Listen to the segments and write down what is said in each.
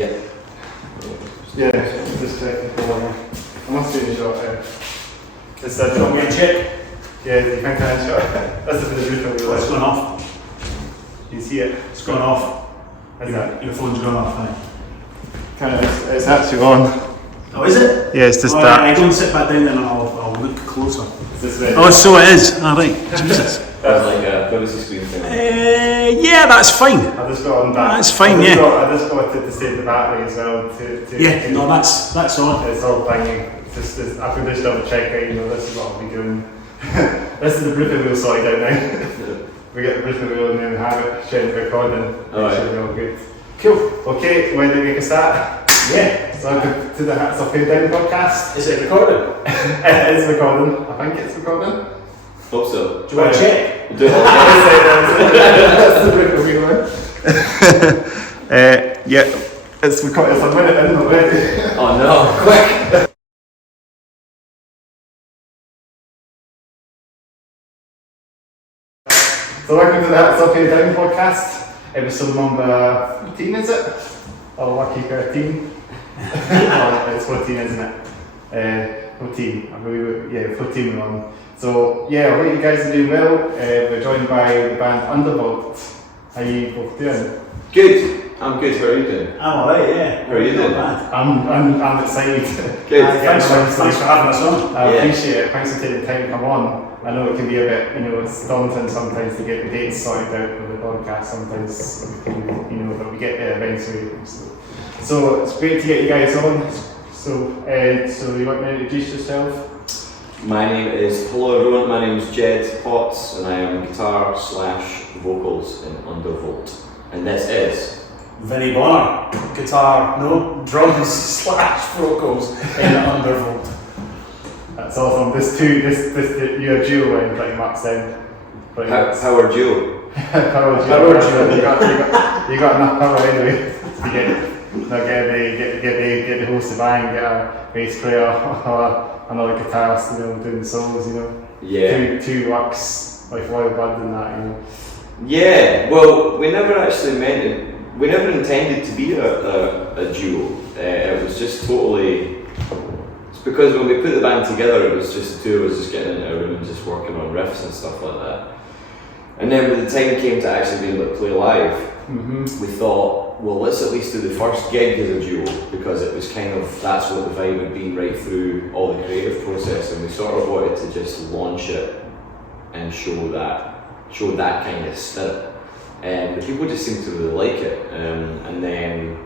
Yeah. Yeah, just checking for one. I must do the shot. It's that Do you want me to check? Yeah, you can kind of shot. That's the roof. Oh, it's gone off. You see it? It's gone off. Is that? Your phone's gone off, right? Kind of, it's actually on. Oh, is it? Yeah, it's just oh, that. I don't sit back down then and I'll look closer. It's this way. Oh, so it is. Alright, Jesus. That's like a privacy screen thing. Yeah, that's fine. I just got on that. That's fine, I just got to save the battery as well. Yeah, no, that's on. It's all banging. It's just, I could just double check it, this is what I'll be doing. This is the Brooklyn wheel sorted out now. We get the Brooklyn wheel and then have it sharing the recording. It should be all good. Cool. Okay, when do we make a start? Yeah. So welcome to the Hats Off Here Down podcast. Is it recording? It is recording. I think it's recording. Hope so. Do you want to check? We'll do it all. That's the Brooklyn wheel one. Yeah, it's recording. It's a minute in already. Oh no, quick! So welcome to the Hats Off Here Down podcast, episode number 14, is it? Oh, lucky 13. Oh, it's 14, isn't it? 14, I believe, yeah, 14 we're on. So, yeah, I hope you guys are doing well. We're joined by the band Undervolt. How are you both doing? Good. I'm good. How are you doing? I'm alright, yeah. How are you doing? I'm excited. Good. Thanks for having us on. I appreciate it. Thanks for taking the time to come on. I know it can be a bit, it's daunting sometimes to get the dates sorted out for the podcast. Sometimes, but we get there eventually. So it's great to get you guys on. So you want to introduce yourself? My name is, hello everyone, my name is Jed Potts and I am guitar / vocals in Undervolt. And this is Vinny Bonner, drums / vocals in Undervolt. That's awesome. You're a duo in pretty much then. Power Duo. Power duo. You got enough power anyway to get the host of the band, get a bass player or another guitarist, doing the solos, Yeah. Two works like Royal Blood and that, Yeah, well, we never intended to be a duo. It was just totally. It's because when we put the band together, it was just the two of us just getting into a room and just working on riffs and stuff like that. And then when the time came to actually be able to play live, we thought, well, let's at least do the first gig as a duo, because it was kind of, that's what the vibe had been right through all the creative process, and we sort of wanted to just launch it and show that kind of spirit. And the people just seemed to really like it. And then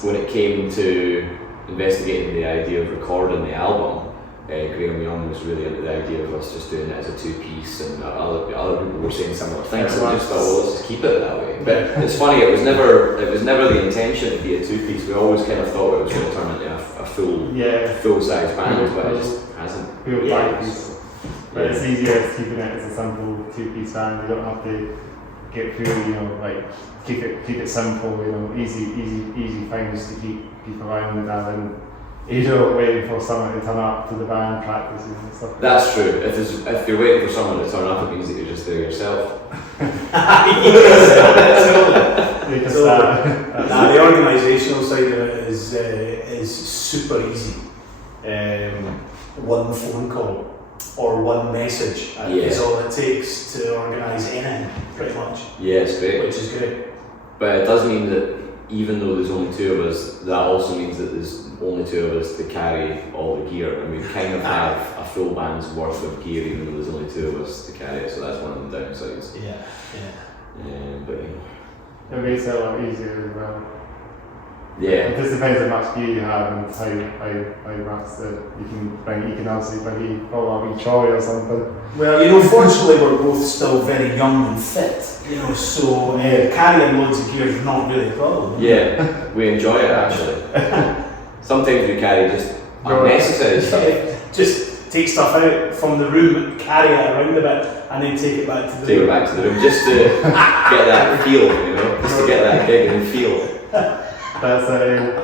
when it came to investigating the idea of recording the album, Graham Young was really into the idea of us just doing it as a two-piece, and other people were saying similar things, and we just thought, well, let's just keep it that way. But it's funny, it was never the intention to be a two-piece. We always kind of thought it was going to turn into a full-size band, but it just hasn't. But it's easier keeping it as a simple two-piece band. You don't have to get through, keep it simple, easy things to keep around and waiting for someone to turn up to the band practices and stuff. That's true. If you're waiting for someone to turn up, it means that you're just there yourself. The organisational side of it is super easy. One phone call or one message is all it takes to organise anything, pretty much. Yeah, it's great. Which is great. But it does mean that even though there's only two of us, that also means that there's only two of us to carry all the gear, and we kind of have a full band's worth of gear even though there's only two of us to carry it, so that's one of the downsides. But it makes it a lot easier as well. Yeah. It just depends how much gear you have and how much that you can bring. You can obviously bring a wee trolley or something. Well, fortunately we're both still very young and fit, so carrying loads of gear is not really a problem. Yeah, we enjoy it actually. Sometimes we carry just unnecessary stuff. Just take stuff out from the room, carry it around a bit, and then take it back to the room. Just to get that feel, just to get that gig and feel. That's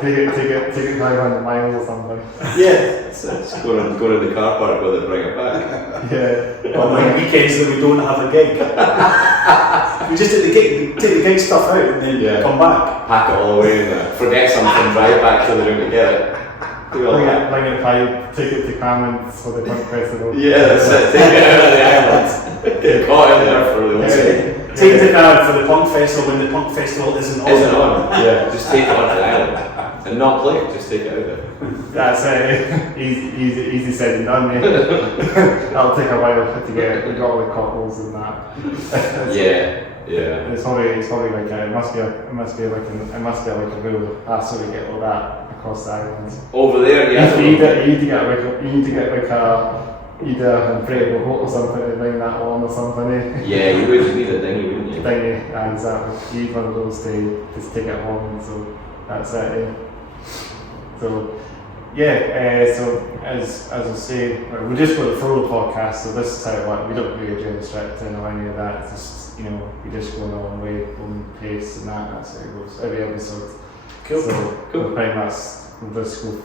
take it 500 miles or something. Yeah. Just go to the car park with it, bring it back. Yeah. On like weekends that we don't have a gig. We just take the gig stuff out and then come back. Pack it all away and forget something, drive back to the room to get it. Do all that. Like if I take it to Cramond for the punk festival. Yeah, that's it. Take it out of the island. Get caught in there for the whole Take it to Cramond for the punk festival when the punk festival isn't on. Yeah, just take it onto the island. And not play it, just take it out there. That's easy said and done, yeah. That'll take a while to get it. We got all the cockles and that. Yeah. It's probably like it must be like a real hassle to get all that across the island. Over there, yeah. You need to get like a either a inflatable boat or something to bring that on or something. Yeah, you would need a dinghy, wouldn't you? Dinghy, exactly. You need one of those to just take it home. So that's it. So yeah, so as I say, we just got a full podcast. So this is how it works. We don't really do the scripting or any of that. It's just we just go on own pace and that's how it goes. Every episode. Cool. So cool. Pretty much we'll just go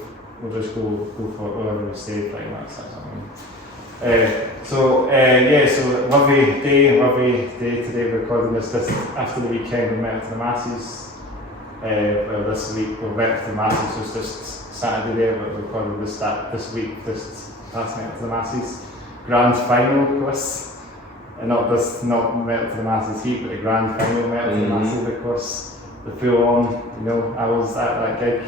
for whatever we say. Pretty much that's what I mean. So lovely day today. We're recording this after the weekend. We went to the Masses. This week we went to the Masses. So it's just Saturday there, but we're recording this week. Just last night to the Masses grand final, of course. And not Metal to the Masses Heat, but the grand final Metal to the Masses, of course. The full on, I was at that gig,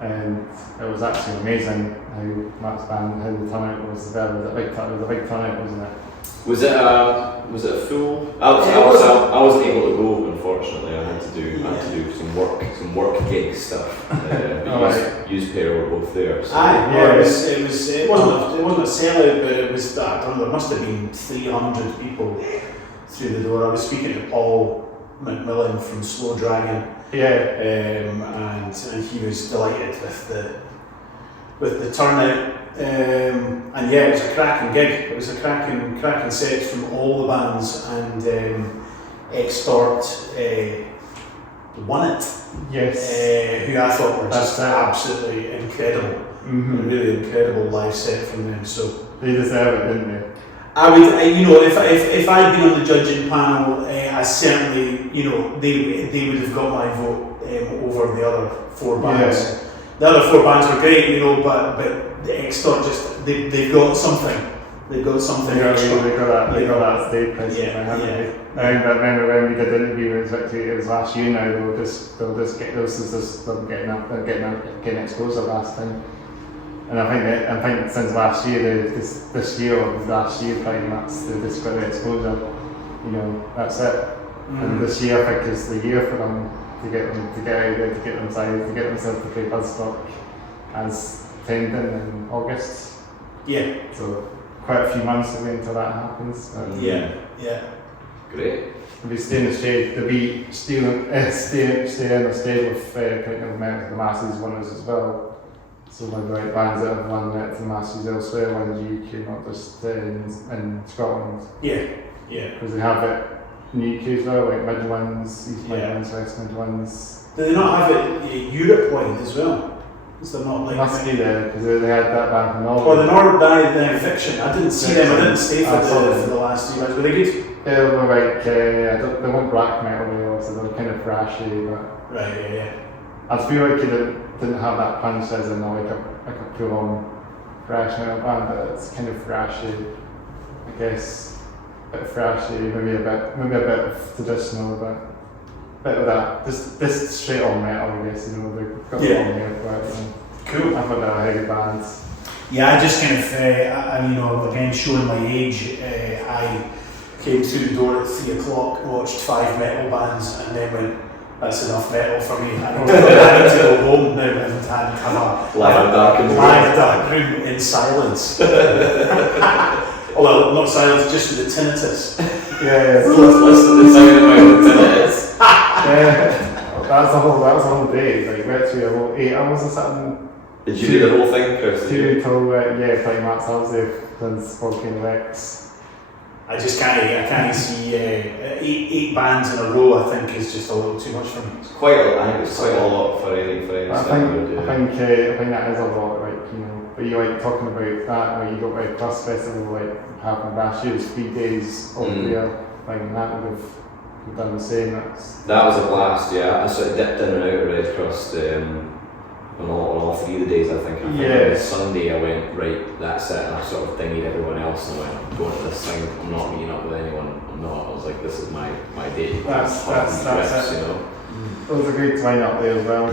and it was actually amazing how Matt's band, how the turnout was there. It was a big turnout, wasn't it? Was it a full? I wasn't able to go, unfortunately. I had to do some work gig stuff. Use Pair were both there. So. It wasn't a sellout, but it was that. I don't know, there must have been 300 people through the door. I was speaking to Paul McMillan from Slow Dragon. And he was delighted with the turnout. And yeah, it was a cracking gig. It was a cracking set from all the bands, and Extort won it. Yes. Who I thought were just absolutely incredible. A really incredible live set from them. So they deserve it, didn't they? I would, if I'd been on the judging panel, I certainly, they would have got my vote over the other four bands. Yeah. The other four bands were great, but the Extort just they've got something. They've got something extra. They got that stage presence. I remember when we did the interview with Victory, it was last year now. They're getting exposure last time. And I think since last year, this year or last year, pretty much they just got the exposure. That's it. And this year, I think, is the year for them to get out there, to get themselves to play Buzzstock as tending in August. Yeah. So quite a few months away until that happens. Yeah. Great. They'll be staying in the shade. They'll be stay in the shade with kind of Metal to the Masses winners as well. So like bands that have won Metal to the Masses elsewhere, won in the UK, not just in Scotland. Yeah. Because they have it in the UK as well, like Midlands, East Midlands, West Midlands. Do they not have it Europe-wide as well? Is there not like? Must be there because they had that band from Norway. Well, the Norway Fiction. I didn't see them. I didn't stay for the last 2 months. Were they good? They were like they weren't black metal, so they were kind of thrashy, but right, yeah. I feel like it didn't have that punch as in like a full-on thrash metal band, but it's kind of thrashy, I guess. A bit thrashy, maybe a bit of traditional, but a bit of that. This straight on metal, I guess. They've got it on there for it. Cool. I thought they were heavy bands. Yeah, I just kind of, again, showing my age, I came through the door at 3 o'clock, watched 5 metal bands, and then went, that's enough metal for me. I need to go home now and have a live dark room in silence. Well, not silence, just with the tinnitus. Yeah. So let's listen to the sound of the tinnitus. That was a whole day. Like literally a whole 8 hours or something. Did you do the whole thing, Chris? 2 till pretty much. I was there since Volcano X. I can't see 8 bands in a row. I think is just a little too much for me. It's quite a lot for any I think that is a lot. But you like talking about that, where you got Plus Festival, like happened last year, it was 3 days over there, like that would have You've done the same. That was a blast, yeah. I sort of dipped in and out of Red Cross on all 3 of the days, I think. On Sunday I went, right, that's it, and I sort of dinged everyone else and I went, I'm going to this thing, I'm not meeting up with anyone, I'm not. I was like, this is my day. That's riffs, it. you know. Those are great to line up there as well.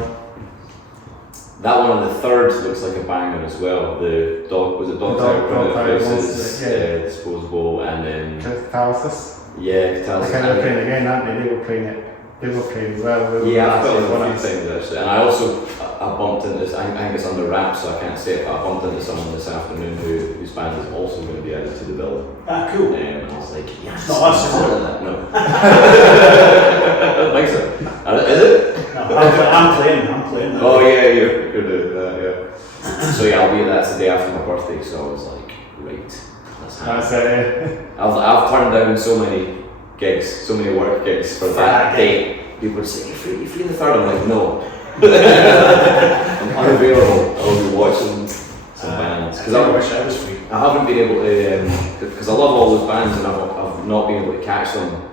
That one on the 3rd looks like a banger as well. The dog tire prices, disposable, and then Catalysis. Yeah, Catalysis. They were playing again, aren't they? They were playing it. They were playing as well. Yeah, I felt it a few times actually, and I also bumped into this. I think it's under wraps, so I can't say it. But I bumped into someone this afternoon whose band is also going to be added to the bill. Ah, cool. And I was like, yes. Not us, is it? No. I don't think so. Is it? No, I'm playing. Oh yeah, you're doing that, yeah. So yeah, I'll be at that the day after my birthday. So I was like, right, that's it. I've turned down so many gigs, so many work gigs for that date. People are saying, you free the 3rd? I'm like, no. I'm unavailable. I'll be watching some bands. Because I wish I was free. I haven't been able to, because I love all those bands and I've not been able to catch them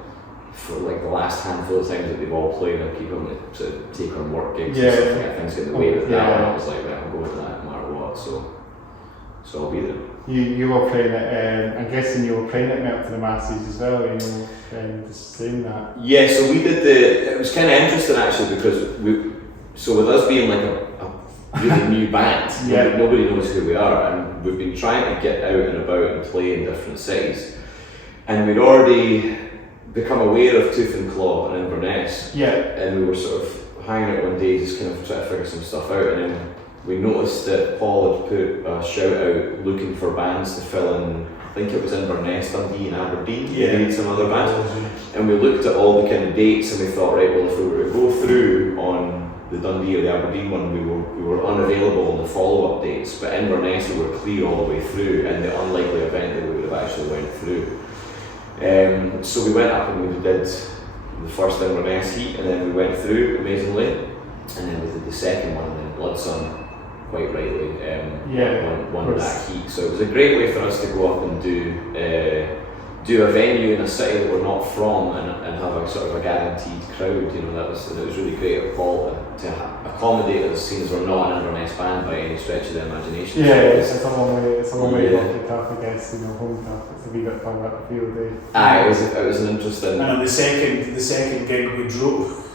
for like the last handful of times that they've all played. I keep them to take on work gigs and stuff like that. Things get in the way with that, and I was like, right, I'm going to that no matter what. So I'll be there. You were playing it, I'm guessing you were playing it Melt to the Masses as well, you know, and just saying that. Yeah, so we did it was kind of interesting actually because with us being like a really new band, nobody knows who we are, and we've been trying to get out and about and play in different cities, and we'd already become aware of Tooth and Claw and Inverness, and we were sort of hanging out one day just kind of trying to figure some stuff out, and then we noticed that Paul had put a shout out looking for bands to fill in. I think it was Inverness, Dundee and Aberdeen, maybe some other bands. And we looked at all the kind of dates and we thought, right, well if we were to go through on the Dundee or the Aberdeen one, we were unavailable on the follow-up dates, but Inverness we were clear all the way through, and the unlikely event that we would have actually went through. So we went up and we did the first Inverness Heat, and then we went through amazingly, and then we did the second one, and then Bloodsun, quite rightly, won that heat. So it was a great way for us to go up and do a venue in a city that we're not from, and have a sort of a guaranteed crowd. You know, it was really great of Paul to accommodate us, seeing as we're not an Inverness band by any stretch of the imagination. Yeah, it's a long way to walk the tough, I guess. You know, home tough. It's a wee bit fun up the field day. It was an interesting. And on the second gig we drove.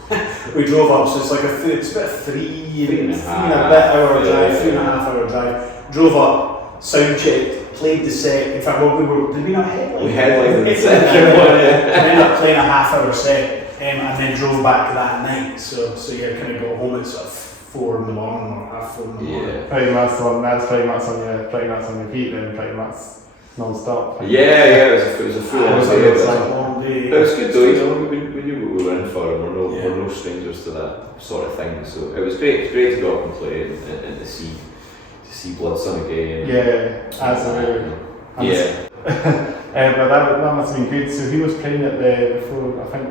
We drove up, so it's like it's about a 3.5 hour drive. Drove up, sound checked, played the set. In fact, did we not headline? We headlined the second one. Ended up playing a half-hour set, and then drove back that night. So yeah, kind of got home at sort of 4 in the morning or half 4 in the morning. Yeah. That's pretty much on your feet then, pretty much non-stop. Yeah, it was a full long day. But it was good though, you know, we knew what we were in for, and we're no strangers to that sort of thing. So it was great to go up and play and to see Bloodsun again. Yeah, absolutely. But that must have been good. So he was playing at before, I think,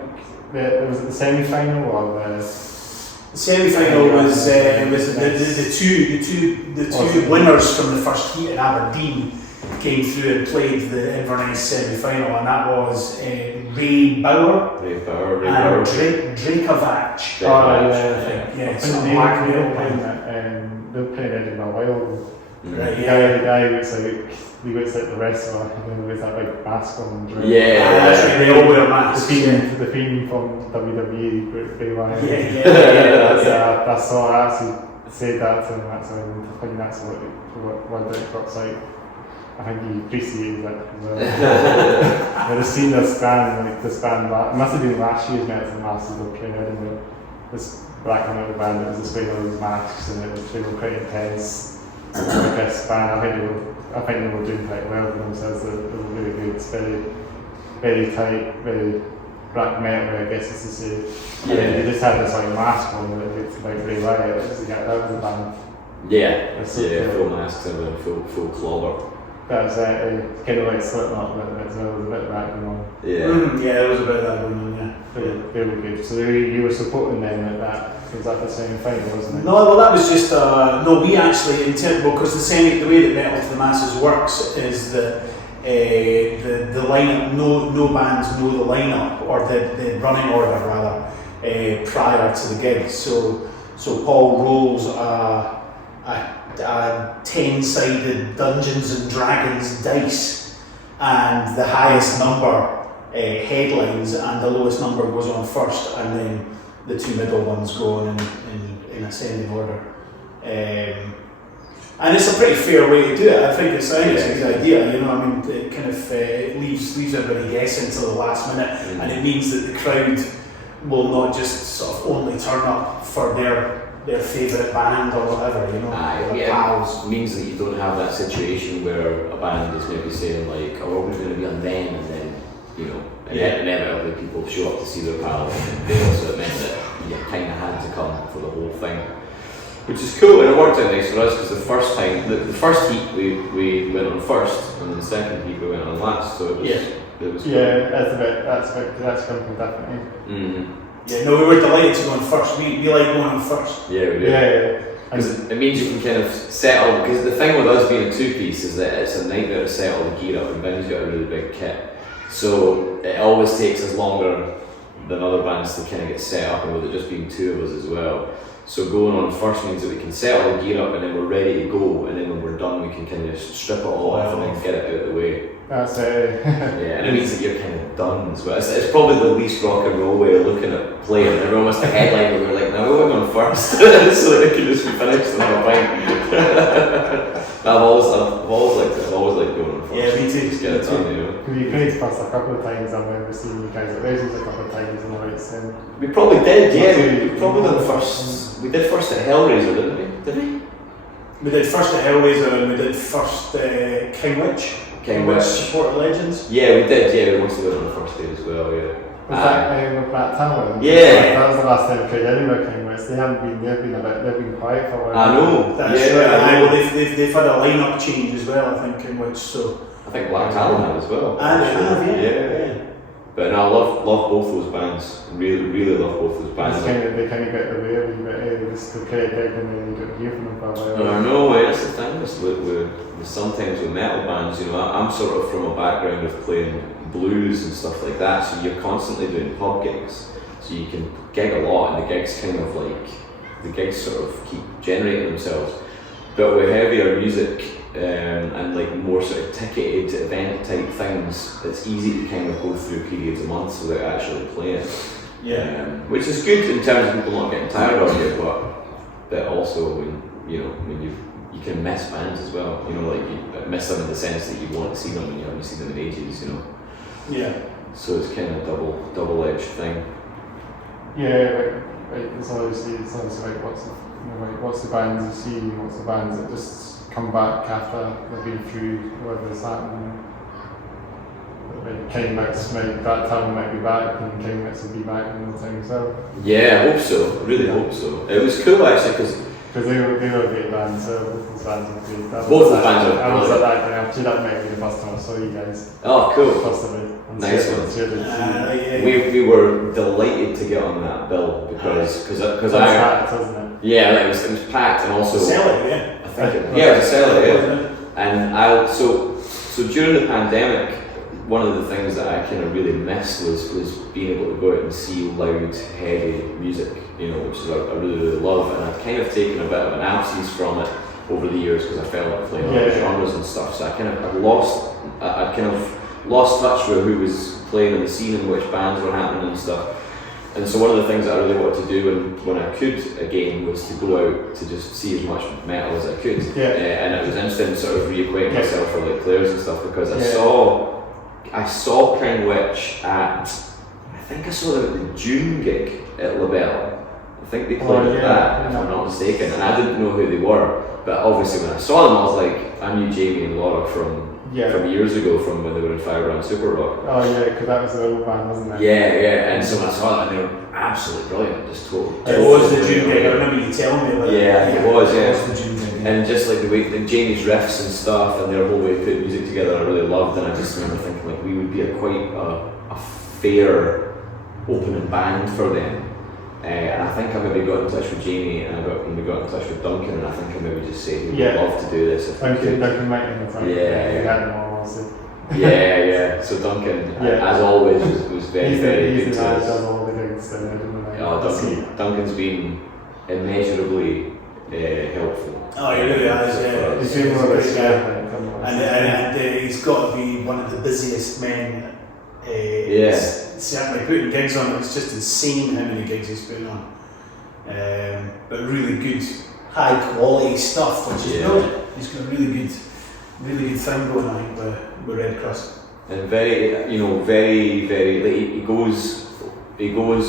was it the semi-final or the... The semi-final was the two winners from the first heat in Aberdeen came through and played the Inverness semi-final, and that was Ray Bauer and Drakovac. They were playing Edinburgh Wild. Right, The guy looks like the wrestler, with that big mask on. That's right, they all wear masks. The theme from WWE, Bray Wyatt. I saw I actually said that to him, I think that's what it looks like. I think he appreciated that as well. I've seen this band, it must have been last year's Mets and Masters of playing Edinburgh. This black and white band that was displaying all these masks, and it was quite intense. This band, I think they were doing quite well for themselves. They were really good. It's very tight, very black metal, I guess it's to say. They just had this like mask on that looked like Bray Wyatt. That was the band. Full masks and full clobber. That's kind of like Slipknot a bit as well, with a bit of that going on. There was a bit of that going on, They were good. So you were supporting them at that. Was that the semi-final, wasn't it? No, well that was just, we actually, because the way that Metal to the Masses works is that the lineup, no bands know the lineup, or the running order rather, prior to the gig. So Paul rolls a 10-sided Dungeons and Dragons dice, and the highest number headlines, and the lowest number goes on first, and then the two middle ones go on in ascending order. And it's a pretty fair way to do it. I think it's a good idea. You know, I mean, it kind of leaves everybody guessing until the last minute, and it means that the crowd will not just sort of only turn up for their favourite band or whatever. You know, pals. It means that you don't have that situation where a band is maybe saying like, "Oh, we're going to be on them," and then inevitably people show up to see their pals and bail. So it meant that you kind of had to come for the whole thing. Which is cool, and it worked out nice for us because the first time, the first heat we went on first, and then the second heat we went on last. So it was cool. Yeah, that's something definitely. Yeah, no, we were delighted to go on first. We like going on first. Yeah, we do. Yeah. Because it means you can kind of settle. Because the thing with us being a two-piece is that it's a nightmare to settle the gear up, and Ben's got a really big kit, so it always takes us longer than other bands to kind of get set up, and with it just being two of us as well. So going on first means that we can settle the gear up and then we're ready to go, and then when we're done we can kind of strip it all off and then get it out of the way. That's it. Yeah, and it means that you're kind of done as well. It's probably the least rock and roll way of looking at playing. Everyone wants to headline where we're like, no, we're going on first, so that it can just be finished and have a pint. I've always liked it. I've always liked going on first. Yeah, me too. Just get it done, you know. We played first a couple of times. I remember seeing you guys at Legends a couple of times in the lights. We probably did, yeah. We probably did the first. We did first at Hellraiser, didn't we? Did we? We did first at Hellraiser, and we did first King Witch supported Legends. Yeah, we did. Yeah, we must have done on the first day as well. Yeah. Was that with Battalion? Yeah. That was the last time we played anywhere King Witch. They've been quiet for a while. I know. That's right. Well, they've had a lineup change as well, I think, King Witch. So I think Black Talon had as well. Yeah. But no, I love both those bands. Really love both those bands. They kind of get the way of you, but just to play a gig and then you don't hear from them for a while. I know, that's the thing with sometimes with metal bands, you know, I'm sort of from a background of playing blues and stuff like that, so you're constantly doing pub gigs. So you can gig a lot, and the gigs sort of keep generating themselves. But with heavier music, and like more sort of ticketed event type things, it's easy to kind of go through periods of months without actually playing. Yeah. Which is good in terms of people not getting tired of you, but also when you can miss bands as well. You know, like you miss them in the sense that you want to see them and you haven't seen them in ages. You know. Yeah. So it's kind of a double-edged thing. Yeah, like it's always like what's the bands you see, what's the bands that just come back after they've been through whatever's happening. Like King Mix that time might be back, and King Mix will be back in the time. So yeah, I hope so. I really hope so. It was cool actually because they were a great band. So both those bands were great. Both the bands are. I was at that actually. That might be the first time I saw you guys. Oh, cool. First of it. Nice one. We were delighted to get on that bill because packed, wasn't it? Yeah, it was packed, and also sell it, yeah. I think it was sell it, yeah. And so during the pandemic, one of the things that I kind of really missed was being able to go out and see loud, heavy music, you know, which is I really love, and I've kind of taken a bit of an absence from it over the years because I felt like playing other genres and stuff. So I'd lost touch with who was playing in the scene and which bands were happening and stuff. And so one of the things that I really wanted to do when I could again was to go out to just see as much metal as I could. And it was interesting to sort of reacquaint myself with like players and stuff because I saw King Witch at, I think I saw them at the June gig at Belle. I think they played at that, if I'm not mistaken, and I didn't know who they were, but obviously when I saw them I was like, I knew Jamie and Laura from years ago, from when they were in Firebrand Super Rock. Oh yeah, because that was the old band, wasn't it? Yeah, and so when I saw them, they were absolutely brilliant, just total. It was the June gig, I remember you telling me about it. Yeah, it was, It was the June gig. And just like the way, like Jamie's riffs and stuff, and their whole way of putting music together, I really loved, and I just remember thinking like we would be quite a fair opening band for them. And I think I maybe got in touch with Jamie, and we got in touch with Duncan, and I think I maybe just said we'd love to do this if we could. Duncan might in the time. Yeah. Yeah. So Duncan, as always, was very good to us. Does all the gigs and Duncan's been immeasurably helpful. Oh, he really has, yeah. He's doing more of this, And he's got to be one of the busiest men. Certainly putting gigs on, it's just insane how many gigs he's putting on. But really good, high quality stuff, which is brilliant. He's got a really good thing going on with Red Cross. And very, he goes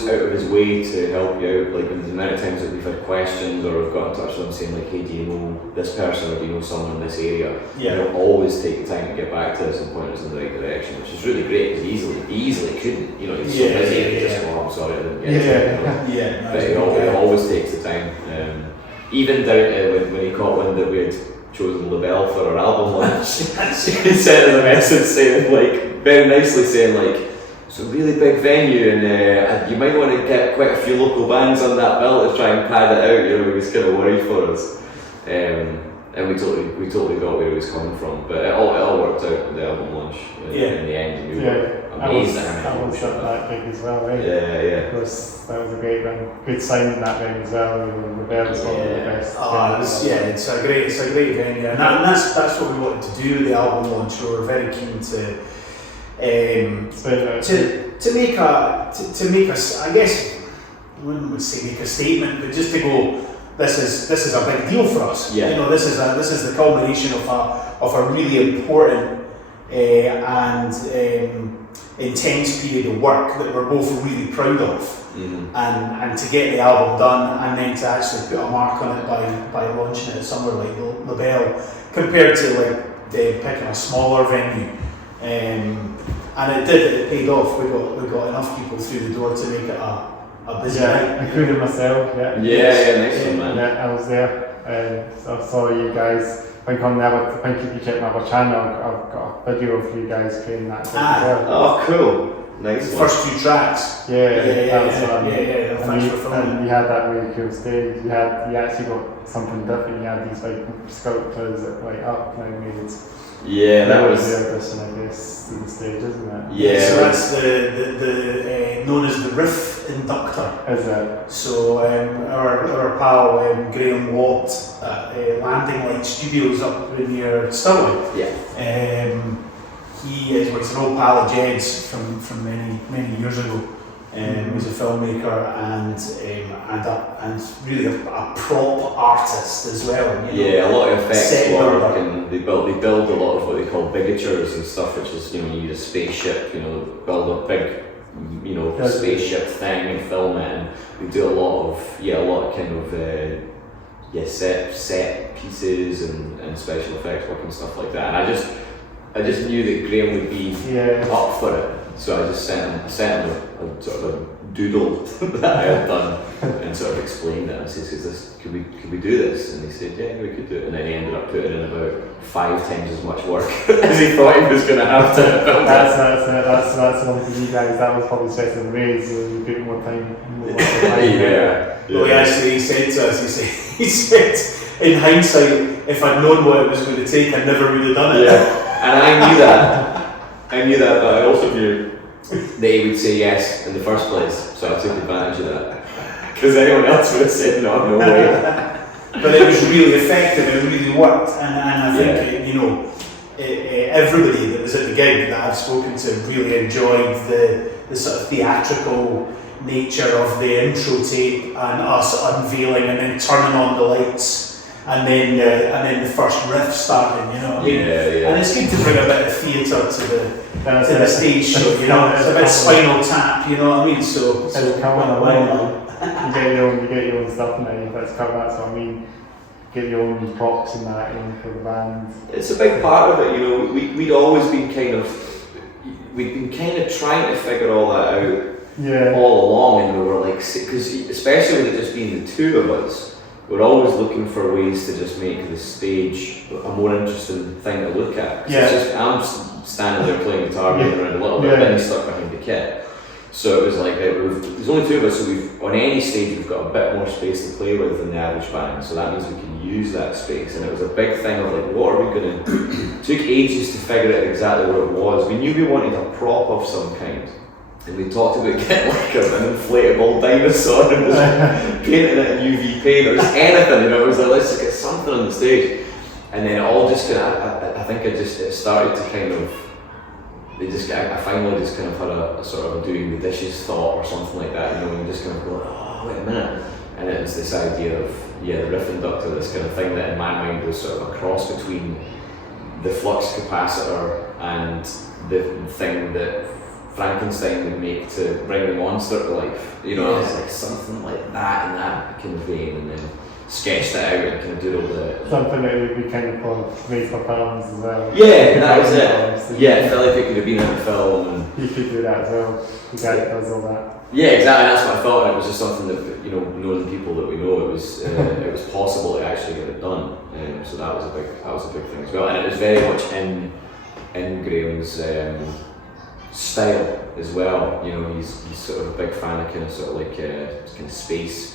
out of his way to help you out. Like, the amount of times that we've had questions or we've got in touch with him saying like, hey, do you know this person or do you know someone in this area? He'll always take the time to get back to us and point us in the right direction, which is really great because he easily couldn't. He's so busy and he just I'm sorry, I didn't get to it. But he always takes the time. Even down to when he caught wind that we had chosen Belle for our album launch, he sent us a message saying, like, very nicely saying, like, it's a really big venue and you might want to get quite a few local bands on that bill to try and pad it out. He was kind of worried for us. And we totally got where he was coming from. But it all worked out with the album launch in the end. We were amazed at how many people showed up. That gig as well, right? Yeah. That was a great run. Good signing that venue as well. The Belle's one of the best. It's a great venue, and that's what we wanted to do with the album launch. We were very keen to make a I guess I wouldn't say make a statement, but just to go, this is a big deal for us. This is the culmination of a really important and intense period of work that we're both really proud of. And to get the album done and then to actually put a mark on it by launching it somewhere like Belle, compared to like picking a smaller venue. And it paid off. We got enough people through the door to make it a busy night. Including myself, nice one, man. I was there. So I saw you guys. I think if you check my other channel, I've got a video of you guys playing that. Oh, cool. Nice one. First few tracks. And you had that really cool stage. You actually got something different. You had these like sculptures that like up and made. That was the addition, I guess, to the stage, isn't it? Yeah. So that's the known as the Riff Inductor. Is it? So our pal Graham Watt at Landing Light Studios up near Stirling. He's an old pal of Jed's from many years ago. He's a filmmaker and really a prop artist as well. A lot of effects work, and they build a lot of what they call bigatures and stuff, which is you need a spaceship, build a big spaceship thing and film it, and we do a lot of kind of set pieces and special effects work and stuff like that. And I just knew that Graham would be up for it. So I just sent him a sort of a doodle that I had done and sort of explained it. I said, could we do this? And he said, yeah, we could do it. And then he ended up putting in about 5 times as much work as he thought he was going to have to film. That's one for you guys. That was probably set in ways so you put more time. Well, actually, he said to us, he said, in hindsight, if I'd known what it was going to take, I never would have done it. Yeah, and I knew that, but I also knew that he would say yes in the first place, so I took advantage of that. Because anyone else would have said no way. But it was really effective, it really worked, and I think everybody that was at the gig that I've spoken to really enjoyed the sort of theatrical nature of the intro tape and us unveiling and then turning on the lights. And then the first riff starting, And it's good to bring a bit of theatre to the stage show, It's a bit Spinal Tap, you know what I mean? So coming along, you get your own stuff now. That's what I mean. Get your own props and that in for the band. It's a big part of it, We'd always been kind of trying to figure all that out all along, and we were like, because especially with it just being the two of us. We're always looking for ways to just make the stage a more interesting thing to look at. It's just, I'm standing there playing guitar, moving around a little bit, then stuck behind the kit. So it was like, there's only two of us, so on any stage we've got a bit more space to play with than the average band, so that means we can use that space. And it was a big thing of like, what are we going to do? It took ages to figure out exactly what it was. We knew we wanted a prop of some kind, and we talked about getting like an inflatable dinosaur and just painting it in UV paint or just anything, you know. It was like, let's just get something on the stage. And then it all just kind of, I think it started to kind of, I finally just kind of had a sort of a doing the dishes thought or something like that, you know, and you just kind of go, oh, wait a minute. And it was this idea of, the Riff Inductor, this kind of thing that in my mind was sort of a cross between the flux capacitor and the thing that Frankenstein would make to bring the monster to life. You know, it's like something like that in that kind of vein, and then sketched it out and kind of doodled it. Something that would be kind of made for films as well. Yeah, that was it. Yeah, it felt like it could have been in a film. And you could do that as well. The guy that does all that. Yeah, exactly. That's what I thought. And it was just something that, you know, knowing the people that we know, it was possible to actually get it done. So that was a big thing as well. And it was very much in Graham's style as well. You know, he's sort of a big fan of kind of sort of like kind of space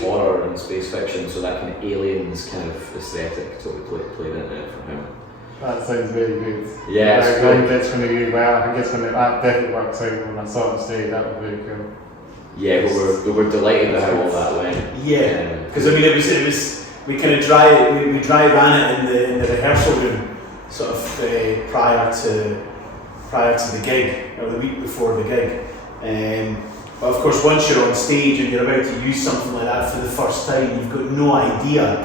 horror and space fiction, so that kind of aliens kind of aesthetic totally played into it for him. That sounds really good. Yeah, it's cool. That's going to do well. I guess when that definitely works out when I saw it stage, that was really cool. Yeah, we were delighted with how all that went. Yeah, because I mean it was we kind of dry ran it in the rehearsal room, sort of prior to the gig or the week before the gig. But of course, once you're on stage and you're about to use something like that for the first time, you've got no idea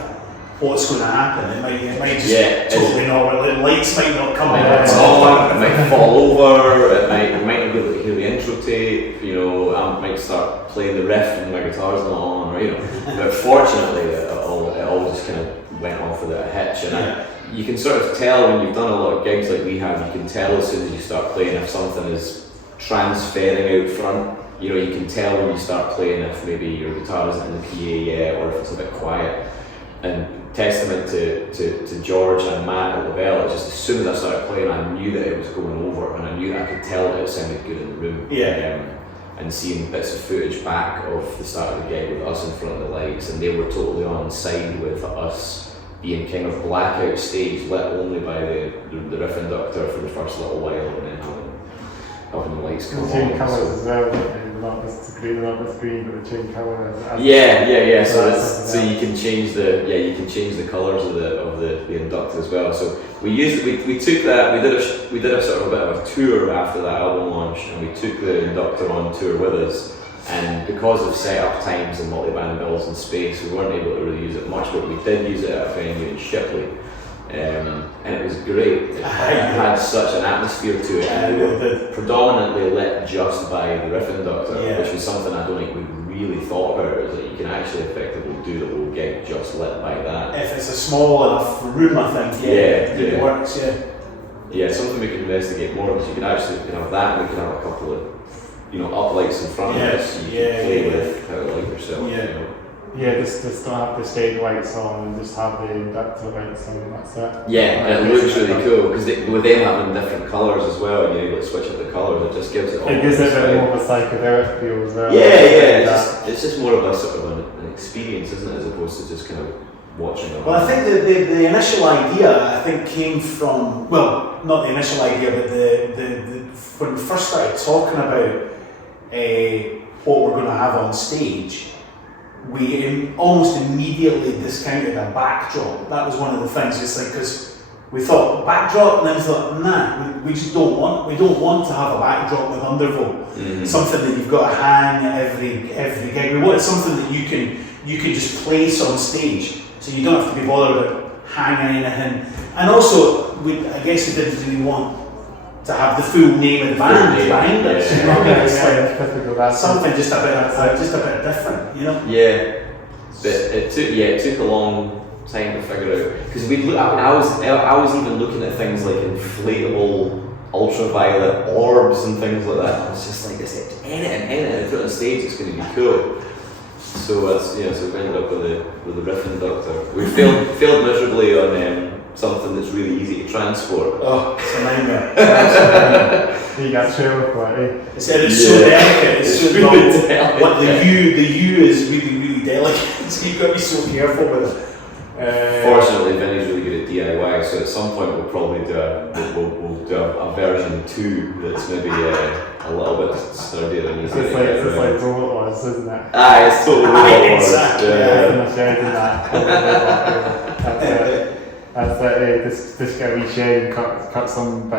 what's going to happen. It might just totally not work. Lights might not come on. It might fall over. It might not be able to hear the intro tape. You know, I might start playing the riff and my guitar's not on. Or, you know, but fortunately, it all just kind of went off without a hitch. And you can sort of tell when you've done a lot of gigs like we have. You can tell as soon as you start playing if something is transferring out front. You know, you can tell when you start playing if maybe your guitar isn't in the PA yet or if it's a bit quiet. And testament to George and Matt at the Belle, just as soon as I started playing, I knew that it was going over, and I knew that I could tell that it sounded good in the room. And seeing bits of footage back of the start of the gig with us in front of the lights, and they were totally on side with us being kind of blackout stage, lit only by the Riff Inductor for the first little while, and then having the lights come on. Change colours as well. Not just green, not just green, but the change colour. Yeah. So you can change the colours of the inductor as well. So we took that. We did a sort of a bit of a tour after that album launch, and we took the inductor on tour with us. And because of setup times and multi-band bills and space, we weren't able to really use it much, but we did use it at a venue in Shipley. And it was great. It had such an atmosphere to it. And we were predominantly lit just by the Riff Inductor, which was something I don't think we really thought about. Is that you can actually effectively do the whole gig just lit by that. If it's a small enough room, I think. It works. Yeah, something we can investigate more, because you can actually have that, and we can have a couple of uplights in front of us. You can play with how to light yourself. Yeah, just don't have the stage lights on and just have the inductor lights on, and that's it. Yeah, and it looks really cool because with them having different colours as well, and you're able to switch up the colours, it just gives it all. It gives it a bit more of a psychedelic feel as well. It's just more of a sort of an experience, isn't it, as opposed to just kind of watching it. Well, I think the initial idea came from, well, not the initial idea, but the when we first started talking about what we're going to have on stage, we almost immediately discounted a backdrop. That was one of the things, just like, because we thought backdrop, and then we thought, nah, we just don't want to have a backdrop with undervolt. Something that you've got to hang at every gig. We want something that you can just place on stage, so you don't have to be bothered about hanging anything. And also, I guess we didn't really want to have the full name of the band behind us. Something just a bit different, you know. Yeah, but it took a long time to figure out, because I was even looking at things like inflatable ultraviolet orbs and things like that. I was just like, is it anything put on stage? It's going to be cool. So so we ended up with the Riff Inductor. We failed miserably something that's really easy to transport. Oh, it's a nightmare. You got trailer for it, eh? It's so delicate. It's so really long. delicate. But the U is really delicate. So you've got to be so careful with it. Fortunately, Vinny's really good at DIY, so at some point we'll probably do a version 2 that's maybe a little bit sturdier and easier. It's like Robot Wars, isn't it? Ah, it's totally Robot Wars. Exactly. That's it. This guy we share and cut some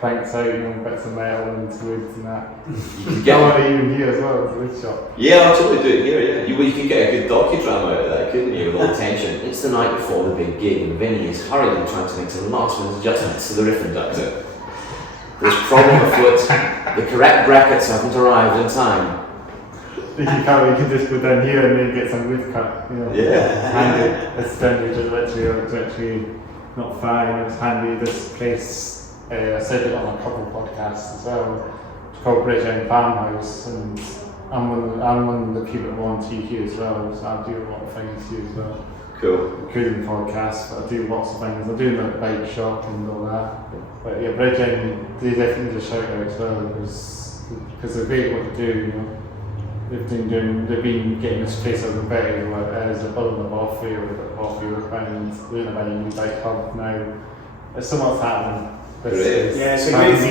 planks out, bits of metal and wood and that. You can get even here as well, it's a wood shop. Yeah, I'll totally do it here, yeah. You can get a good docudrama out of that, couldn't you, with all the tension. It's the night before the big gig and Vinny is hurriedly trying to make some last minute adjustments to the Riff Inductor. There's problem afoot. The correct brackets haven't arrived in time. You can just go down here and then get some wood cut, Yeah. Handy. It's down here, literally not far, it's handy. This place, I said it on a couple of podcasts as well. It's called Bridge Farmhouse, and I'm one of the people that volunteer here as well, so I do a lot of things here as well. Cool. Including podcasts, but I do lots of things. I do the bike shop and all that. But yeah, Bridge they definitely just shout out as well, because they're great at what they do, They've been getting this place over better what it is. They're building a ball field, and doing about a new bike hub now. There's so much happening. It's a great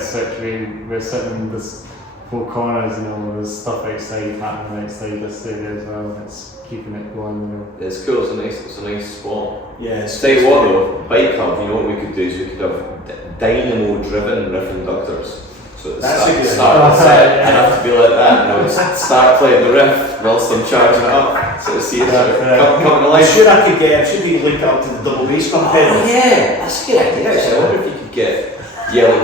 thing. We're sitting in this four corners, there's stuff outside happening outside this area as well. It's keeping it going. It's cool. It's a nice spot. Yeah. Tell you what though, bike hub. You know what we could do is we could have dynamo-driven Riff Inductors. So that's a good start the set, and have to be like that. Start playing the riff whilst I'm charging it up. So see if come to life. I should be linked up to the double bass drum pedal. Oh yeah, that's a good idea. Actually, I wonder if you could get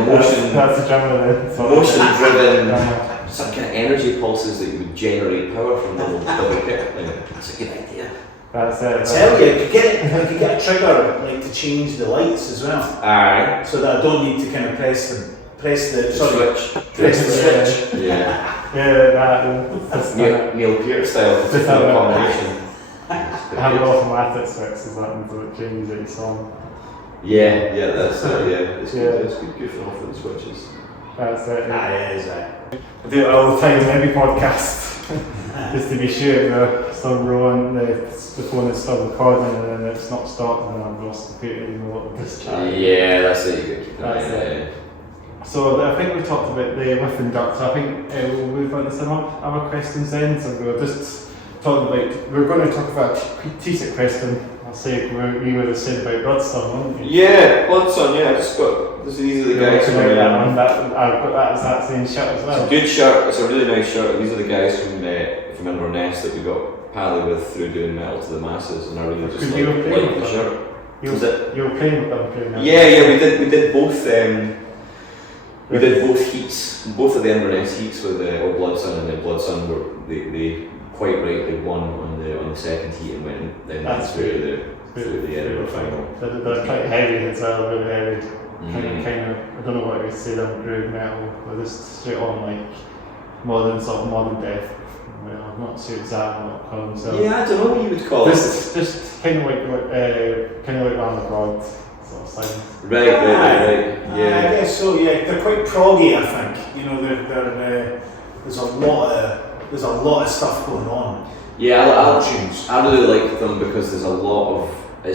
motion. That's a drummer then. Motion-driven, some kind of energy pulses that you would generate power from the double kick. That's a good idea. That's it. I tell you, I could get a trigger to change the lights as well. Alright. So that I don't need to kind of press the switch. Yeah. Neil Peart style. Just have a combination. Have an automatic switch as that until it changes each song. Yeah, that's it. Yeah, it's good. It's good goofing off with the switches. That's it. I do it all the time in every podcast. Just to be sure we're still rolling, the phone is still recording and then it's not stopped and I've lost the computer, what this chat. Yeah, that's it. You got to keep that in. So I think we talked about the Riff Inductor. I think we'll move on to some other questions then. So we're just talking about, we're going to talk about T-shirt question. I'll say we were saying about Bloodsun, weren't we? Yeah, Bloodsun, yeah. These are the guys from I've got that as that same shirt as well. It's a good shirt, it's a really nice shirt. These are the guys from Inverness that we got pally with through doing Metal to the Masses, and I really just like the shirt. You were playing with them? Yeah, we did both. We did both heats, both of the Inverness heats with Bloodsun, and then Bloodsun they quite rightly won on the second heat and went then through the Edinburgh final. They're quite heavy as well, really heavy. Kind of, I don't know what you say, them groove metal, but just straight on modern death. Well, I'm not sure exactly what to call themselves. Yeah, I don't know what you would call it. Just kind of like Lamb of God sort of sound. Right. Yeah. I guess so. Yeah, they're quite proggy. I think there's a lot of stuff going on. Yeah, I really like them because there's a lot of. I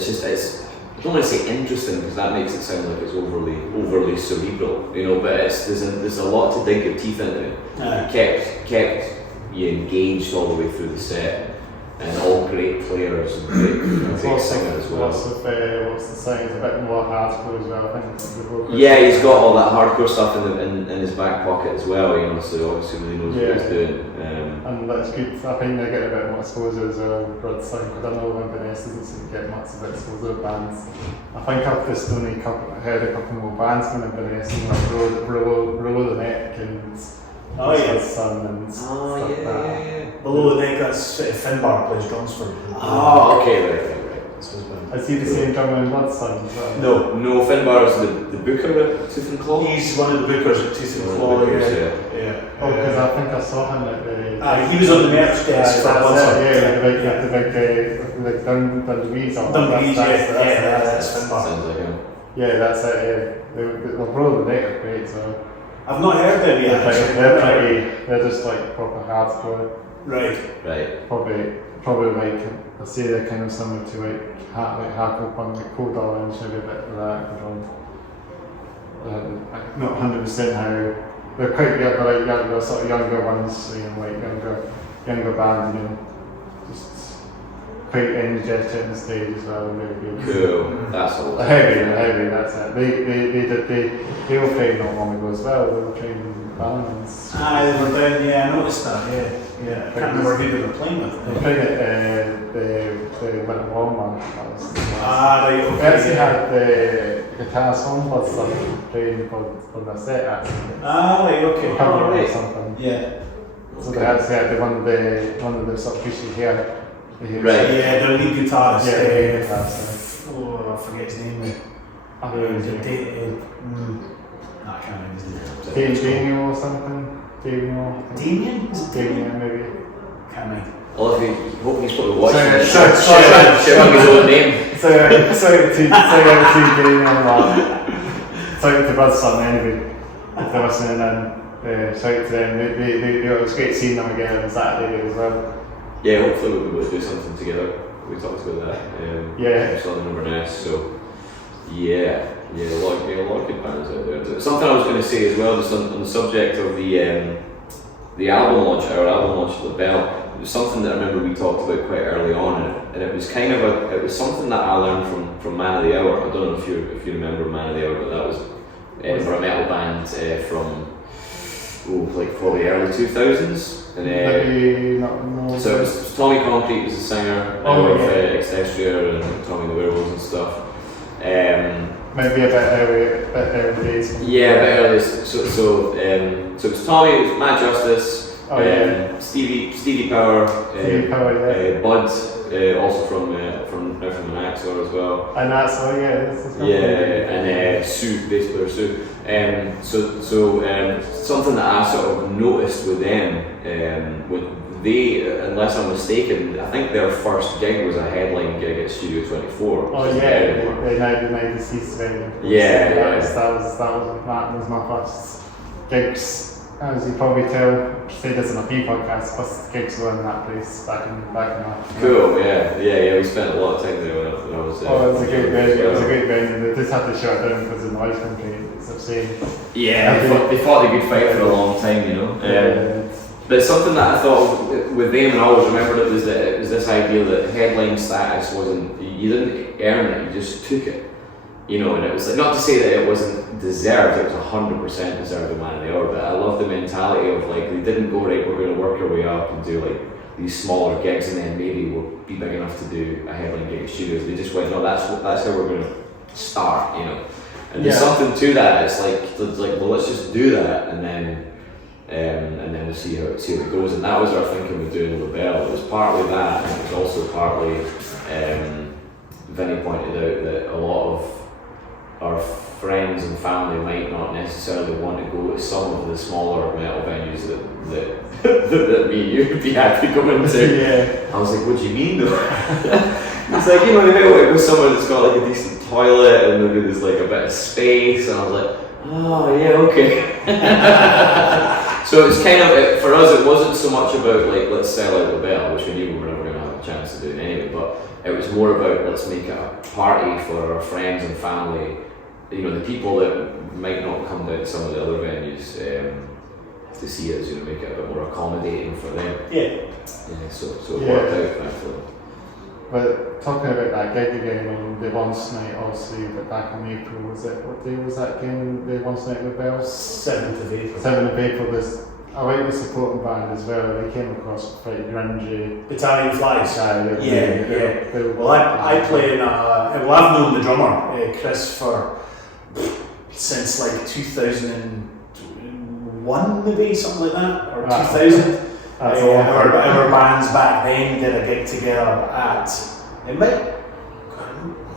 don't want to say interesting because that makes it sound like it's overly cerebral, but there's a lot to dig your teeth into. It kept you engaged all the way through the set, and all great players and great singer as well. What's the saying? It's a bit more hardcore as well, I think. Yeah, he's got all that hardcore stuff in his back pocket as well, so obviously really knows what he's doing. And that's good. I think they get a bit more exposure as well. Bloodsun, because I know Inverness doesn't seem to get much of exposure of bands. I think I've just only heard a couple more bands from Inverness, Below the Neck and Bloodsun and stuff like that. Below the Neck, that's Finbar plays drums for. Oh, okay, right. Is Is he the same drummer in Bloodsun as well? No, Finbar is the booker at Tooth and Claw. He's one of the bookers at Tooth and Claw, yeah. Oh, because I think I saw him at the... he was on the merch desk for Bloodsun. The big Dundee's on. Dundee's, that's Finbar. Sounds like him. Yeah, that's it, yeah. They're probably later great, so... I've not heard them yet. They're just like proper hardcore. Right. Probably like, I say they're kind of similar to like hardcore punk, like Cold Orange, maybe a bit of that. Not 100% how they're quite young, they're sort of younger ones, like younger bands, just quite energetic on stage as well, very good. Cool, that's all. Heavy, that's it. They were playing not long ago as well, they were playing Bannerman. They were down, I noticed that, yeah. I can't remember who they were playing with. They were playing at the Winter Wallman. Right, okay. They actually had the guitar song stuff playing for their set actually. Right, okay. Cover or something. Yeah. So they actually had one of the sort of pieces here. Right. Yeah, the lead guitarist. I forget his name. I can't remember his name. Daniel or something. Damien? Is it Damien maybe. Can't remember. Well, if you hope he's probably watching. Sorry. Shouting his own name. Sorry to Damien. Sorry to Bloodsun anyway. If they're listening in, shout to them. It was great seeing them again on Saturday as well. Yeah, hopefully we'll be able to do something together. We talked about that. I saw them over Ness, so yeah, a lot of good bands out there. Something I was going to say as well, just on the subject of the album launch, our album launch at the Belle. It was something that I remember we talked about quite early on, and it was kind of it was something that I learned from Man of the Hour. I don't know if you remember Man of the Hour, but that was for a metal band from like probably early 2000s. And, so it was Tommy Concrete was the singer of Exterior and Tommy the Werewolves and stuff. Maybe a bit early days. Yeah, a bit early. So it was Tommy, it was Matt Justice, Stevie Power, Bud, also from Anaxor as well. Anaxor, and Sue, bass player Sue. Something that I sort of noticed with them, unless I'm mistaken, I think their first gig was a headline gig at Studio 24. They now deceased venue. That was my first gigs. As you probably tell, say this on a few podcasts, first gigs were in that place back in Cool, we spent a lot of time there when I was it was a great venue, they just had to shut it down because of the noise complaint, it's insane. Yeah, they fought a good fight for a long time, But something that I thought with them, and I always remembered it was this idea that headline status wasn't, you didn't earn it, you just took it. And it was like, not to say that it wasn't deserved, it was 100% deserved of Man of the Hour, but I love the mentality of like, they didn't go, right, we're going to work our way up and do like these smaller gigs and then maybe we'll be big enough to do a headline gig at studios. They just went, no, that's how we're going to start, And there's something to that, it's like, well, let's just do that and then we'll see how it goes. And that was our thinking with doing the Belle. It was partly that, and it was also partly, Vinny pointed out that a lot of our friends and family might not necessarily want to go to some of the smaller metal venues that me and you would be happy coming to. I was like, what do you mean though? It's like, they might want to go somewhere that's got like a decent toilet and maybe there's like a bit of space, and I was like, oh yeah, okay. So it's kind of, for us it wasn't so much about like, let's sell out the Belle, which we knew we were never going to have a chance to do anyway, but it was more about let's make it a party for our friends and family, the people that might not come down to some of the other venues to see us, make it a bit more accommodating for them. So it worked out thankfully. But talking about that gig again on the once night, obviously, but back in April, what day was that again? The once night with Belle? 7th of April. 7th of April. I like the supporting band as well. They came across quite grungy. Battalion of Flies. Yeah. Well, I play in I've known the drummer, Chris, for since like 2001 maybe, something like that, or 2000. Our bands back then did a gig together it might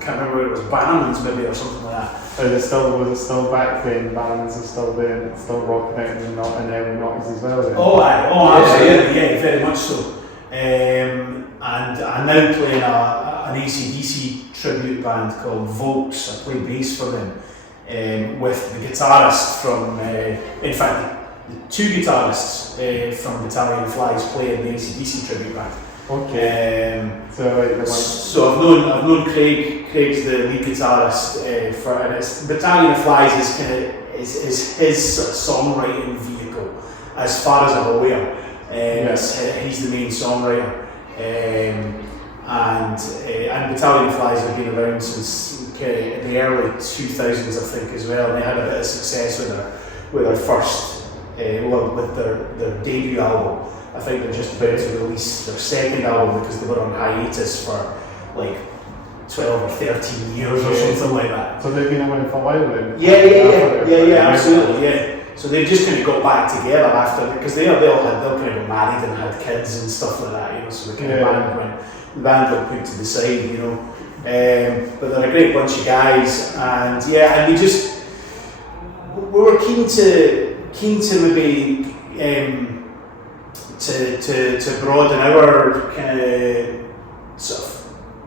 can't remember whether it was Bannerman's maybe or something like that. Was it still back then? Bannerman's was still there, still rocking out in the early noughties as well. Then? Absolutely, yeah, very much so. And I'm now playing an AC/DC tribute band called Volks. I play bass for them with the guitarist from, in fact, the two guitarists from Battalion of Flies play in the AC/DC tribute band. Okay. So I've known Craig. Craig's the lead guitarist and it's Battalion of Flies is his sort of songwriting vehicle, as far as I'm aware. He's the main songwriter, and Battalion of Flies have been around since the early 2000s, I think, as well. And they had a bit of success with their first, with their debut album. I think they're just about to release their second album because they were on hiatus for like 12 or 13 years or something like that. So they've been around for a while then? Yeah, absolutely, yeah. So they've just kind of got back together after, because they'll kind of got married and had kids and stuff like that, you know, so the band got put to the side, you know. But they're a great bunch of guys, and we were keen to maybe to broaden our kind of sort of,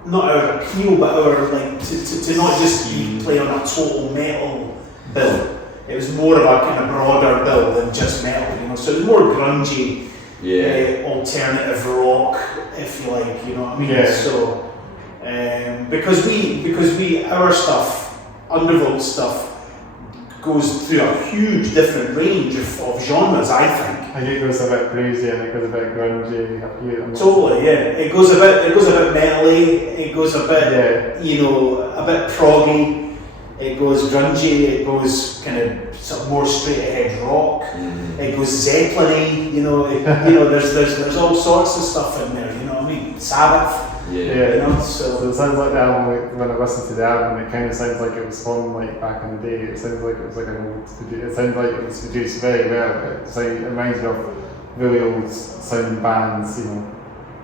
not our appeal, but our like to not just play on a total metal bill. It was more of a kind of broader bill than just metal, you know. So it was more grungy, alternative rock, if you like, you know what I mean. Yeah. So because we our stuff, Undervolt stuff, goes through a huge different range of genres, I think. I think it goes a bit crazy and it goes a bit grungy. Totally, yeah. It goes a bit metally. It goes a bit, you know, a bit proggy. It goes grungy. It goes kind of sort of more straight ahead rock. It goes Zeppelin-y. You know, there's all sorts of stuff in there. You know what I mean? Sabbath. Yeah. You know, so it sounds like the album. Like, when I listened to the album, it kind of sounds like it was formed like back in the day. It sounds like it was like an old. It sounds like it was produced very well. It reminds me of really old sound bands. You know,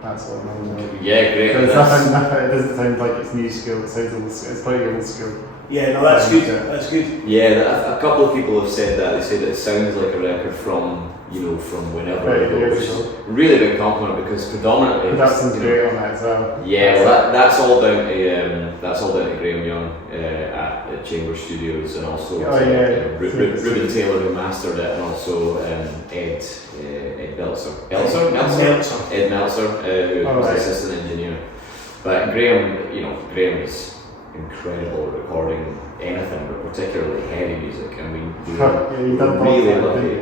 that's what I mean. Yeah, great. So it doesn't sound like it's new school. It sounds old school. It's quite old school. Yeah, no, that's good. That's good. Yeah, a couple of people have said that. They say that it sounds like a record from whenever. Which is a really big compliment because predominantly. Production's great on that as well. Yeah, well, that's all down to Graham Young at Chamber Studios, and also Ruben Taylor who mastered it, and also Ed Meltzer, Ed Meltzer, who was the assistant engineer. But Graham is incredible at recording anything, but particularly heavy music. I mean, we're really lucky.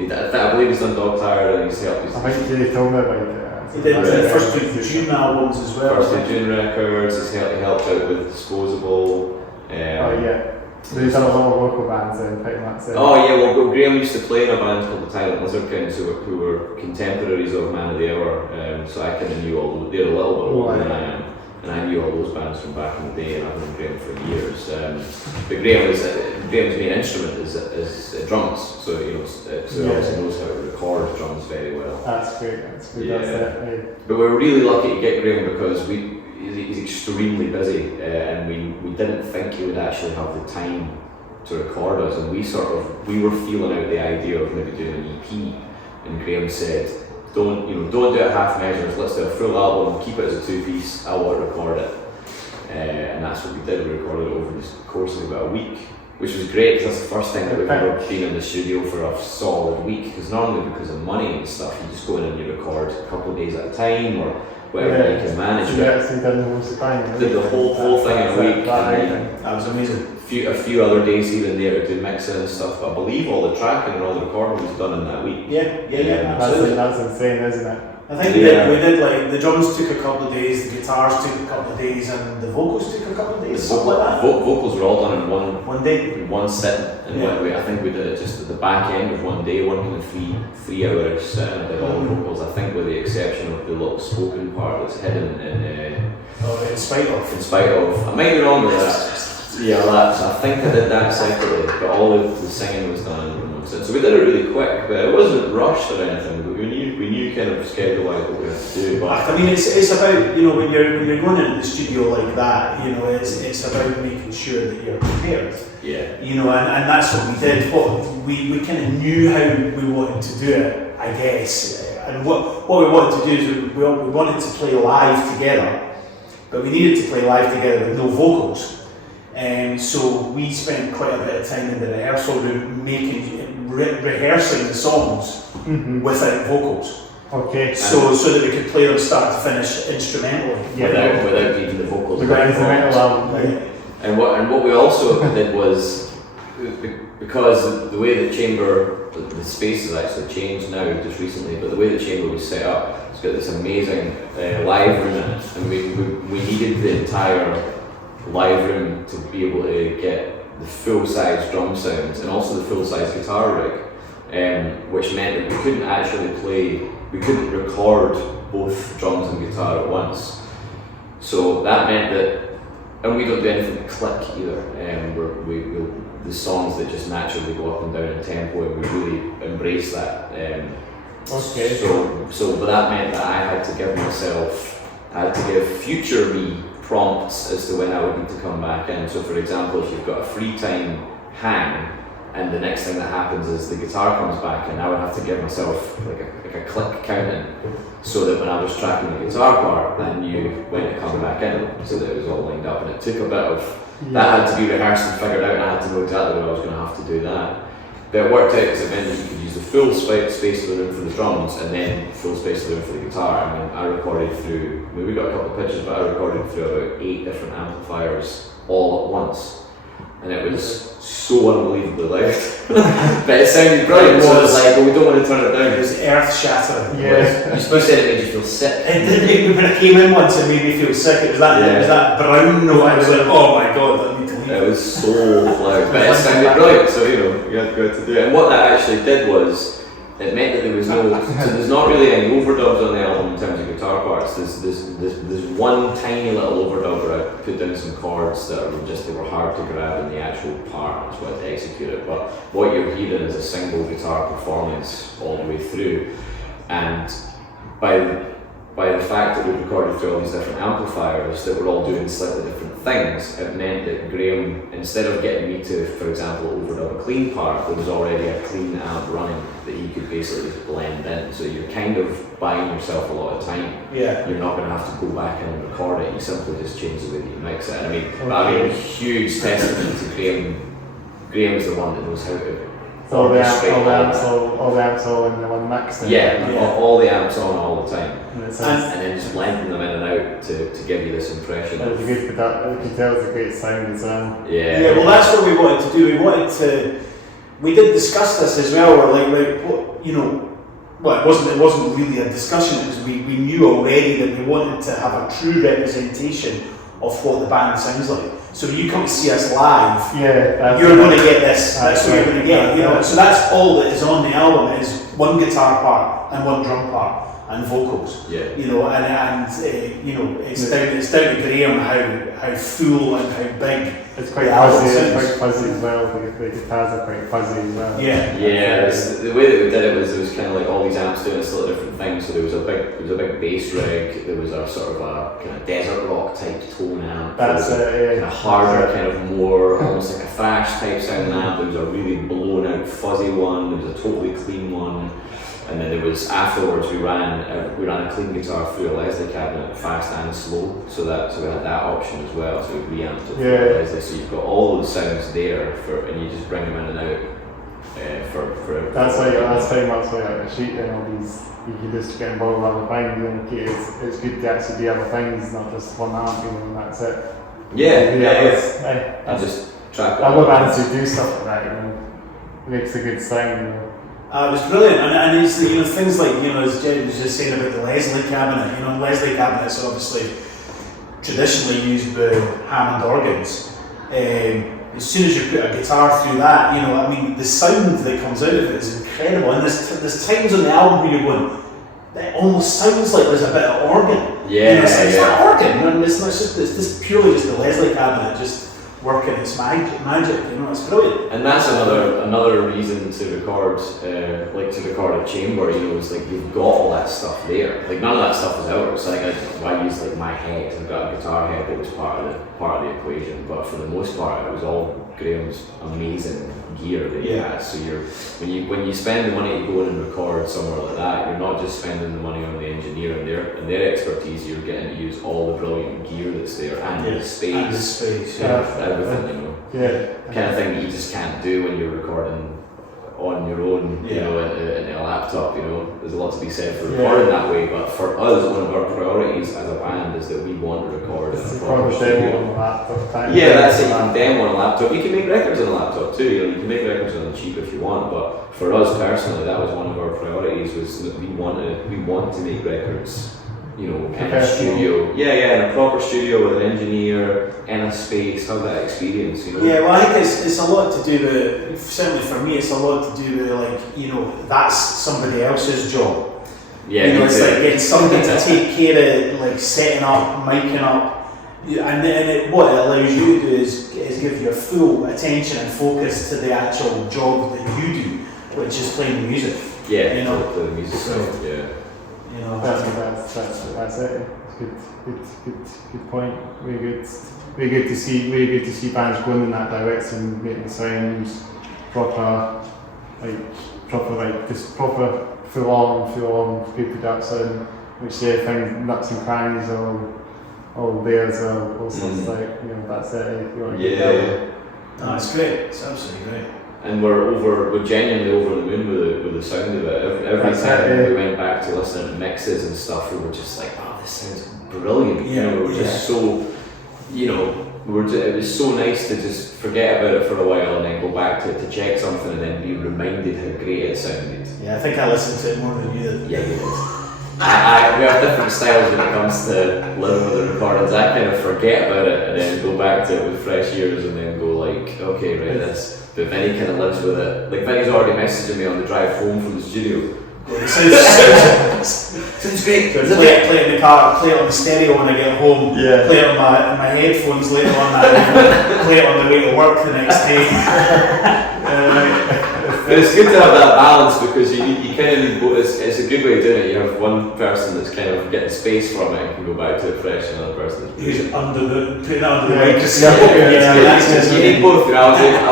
I believe he's done Dog Tired, and he's helped. I think he told me about it. He did the first two June albums as well. First two June records. He's helped out with Disposable. So he's done a lot of local bands then, pretty much. Well, Graham used to play in a band called the Silent Lizardkins who were contemporaries of Man of the Hour. So I kind of knew they're a little bit older than I am. And I knew all those bands from back in the day, and I've known Graham for years. But Graham's main instrument is drums, so he obviously knows how to record drums very well. That's great. That's good. Yeah. But we're really lucky to get Graham because he's extremely busy, and we didn't think he would actually have the time to record us, and we were feeling out the idea of maybe doing an EP, and Graham said, Don't do it half measures, let's do a full album, keep it as a two-piece, I want to record it. And that's what we did. We recorded it over the course of about a week, which was great because that's the first time that we've ever been in the studio for a solid week, because normally because of money and stuff, you just go in and you record a couple of days at a time or whatever you can manage. So you actually did the most of the time. Did the whole thing in a week. That was amazing. A few other days here and there to do mixing and stuff, but I believe all the tracking and all the recording was done in that week. Yeah. That's insane, isn't it? I think we did like the drums took a couple of days, the guitars took a couple of days, and the vocals took a couple of days. Something like that. Vocals were all done in one day, in one sitting. And I think we did it just at the back end of one day, one kind of three hour sitting. Did all the vocals. I think with the exception of the little spoken part that's hidden in spite of. I might be wrong with that. Yeah, I think I did that separately, but all of the singing was done in one sitting. So we did it really quick, but it wasn't rushed or anything. But we knew knew kind of schedule-wise what we had to do. But I mean, it's about, you know, when you're going into the studio like that, you know, it's about making sure that you're prepared. Yeah. You know, and that's what we did. We kind of knew how we wanted to do it, I guess. And what we wanted to do is we wanted to play live together, but we needed to play live together with no vocals. And so we spent quite a bit of time in the rehearsal room rehearsing the songs without vocals. Okay. So that we could play them start to finish instrumentally. Yeah, without needing the vocals. Without instrumental album. Yeah. And what we also did was, because the way the chamber, the space has actually changed now just recently, but the way the chamber was set up, it's got this amazing live room in it, and we needed the entire live room to be able to get the full-size drum sounds and also the full-size guitar rig, which meant that we couldn't record both drums and guitar at once. So that meant that, and we don't do anything to click either, the songs that just naturally go up and down in tempo, and we really embrace that. Okay. So that meant that I had to give future me prompts as to when I would need to come back in. So for example, if you've got a free time hang, and the next thing that happens is the guitar comes back in, I would have to give myself like a click counting, so that when I was tracking the guitar part, I knew when to come back in, so that it was all lined up. And it took a bit of, that had to be rehearsed and figured out, and I had to know exactly when I was going to have to do that. But it worked out because it meant that you could use the full space of the room for the drums, and then full space of the room for the guitar. I mean, I recorded through, we got a couple of pitches, but I recorded through about 8 different amplifiers all at once. And it was so unbelievably loud. But it sounded brilliant, so I was like, well, we don't want to turn it down. It was earth shattering. Yeah. You said it made you feel sick. It did. When I came in once, it made me feel sick. It was that brown note. I was like, oh my god, I need to leave. It was so loud, but it sounded brilliant, so you had to go to do it. And what that actually did was, it meant that there was so there's not really any overdubs on the album in terms of guitar parts. There's one tiny little overdub where I put down some chords that they were hard to grab in the actual part, I just wanted to execute it. But what you're hearing is a single guitar performance all the way through. And by the fact that we recorded through all these different amplifiers that were all doing slightly different things, it meant that Graham, instead of getting me to, for example, overdub a clean part, there was already a clean amp running that he could basically just blend in. So you're kind of buying yourself a lot of time. Yeah. You're not going to have to go back and record it, you simply just change the way that you mix it. And I mean, huge testament to Graham. Graham is the one that knows how to all the amps all in the one mix. All the amps on all the time. And then just blending them in and out to give you this impression. It was a good production. You can tell it's a great sound as well. Yeah, well, that's what we wanted to do. We did discuss this as well. We're like, what, you know, well, it wasn't really a discussion. It was we knew already that we wanted to have a true representation of what the band sounds like. So if you come to see us live, you're going to get this. That's what you're going to get. You know, so that's all that is on the album is one guitar part and one drum part and vocals. Yeah. You know, and you know, it's down to Graham how full and how big. It's quite fuzzy. It's quite fuzzy as well. The guitars are quite fuzzy as well. Yeah. Yeah. The way that we did it was there was kind of like all these amps doing a slightly different thing. So there was a big bass rig. There was a sort of a kind of desert rock type tone amp. That's it. Kind of harder, kind of more almost like a thrash type sound amp. There was a really blown out fuzzy one. There was a totally clean one. And then there was, afterwards we ran a clean guitar through a Leslie cabinet, fast and slow, so we had that option as well, so we reamped it through Leslie, so you've got all those sounds there, and you just bring them in and out for that's very much like a sheet and all these, you can just get involved with other things, and it's good to actually do other things, not just one amp, you know, and that's it. I just track I love bands who do stuff like that, you know, it makes a good sound, you know. It was brilliant, and it's things like, as Jed was just saying about the Leslie cabinet. Leslie cabinets are obviously traditionally used by Hammond organs. As soon as you put a guitar through that, the sound that comes out of it is incredible. And there's times on the album where you're going, it almost sounds like there's a bit of organ. It's that organ, and it's just purely just the Leslie cabinet, just working its magic, you know, it's brilliant. And that's another reason to record, to record a chamber, you know, is like you've got all that stuff there. Like none of that stuff is ours. Like I use like my head, I've got a guitar head that was part of the equation, but for the most part it was all Graham's amazing gear that he has. So when you spend the money to go in and record somewhere like that, you're not just spending the money on the engineer and their expertise, you're getting to use all the brilliant gear that's there and the space. And the space, everything, you know. Kind of thing that you just can't do when you're recording on your own, you know, in a laptop, you know. There's a lot to be said for recording that way, but for us, one of our priorities as a band is that we want to record in a proper studio. That's it, you can demo on a laptop. You can make records on a laptop too, you know, you can make records on the cheap if you want, but for us personally, that was one of our priorities, was that we want to make records, you know, kind of studio. In a proper studio with an engineer, in a space, have that experience, you know. Yeah, well, I think it's a lot to do with, certainly for me, it's a lot to do with, like, you know, that's somebody else's job. Yeah, you know, it's like getting somebody to take care of, like, setting up, miking up, and what it allows you to do is give your full attention and focus to the actual job that you do, which is playing the music. Yeah, you know, play the music stuff, yeah. You know, that's it. Good point. Really good to see bands going in that direction, making sounds proper full on good production, which they find nuts and crannies all theirs all sorts like, you know, that's it. No, it's great. It's absolutely great. And we're genuinely over the moon with the sound of it. Every time we went back to listening to mixes and stuff, we were just like, wow, this sounds brilliant. Yeah, you know, we were just so, you know, it was so nice to just forget about it for a while and then go back to it to check something and then be reminded how great it sounded. Yeah, I think I listened to it more than you did. Yeah, you did. We have different styles when it comes to living with the recordings. I kind of forget about it and then go back to it with fresh ears and then go like, okay, right, this. But Vinny kind of lives with it. Like Vinny's already messaging me on the drive home from the studio. Sounds great. So play it in the car, play it on the stereo when I get home, play it on my headphones later on that, play it on the way to work the next day. But it's good to have that balance because you kind of need both. It's a good way of doing it. You have one person that's kind of getting space from it and can go back to it fresh, and another person that's putting it under the microscope. You need both. I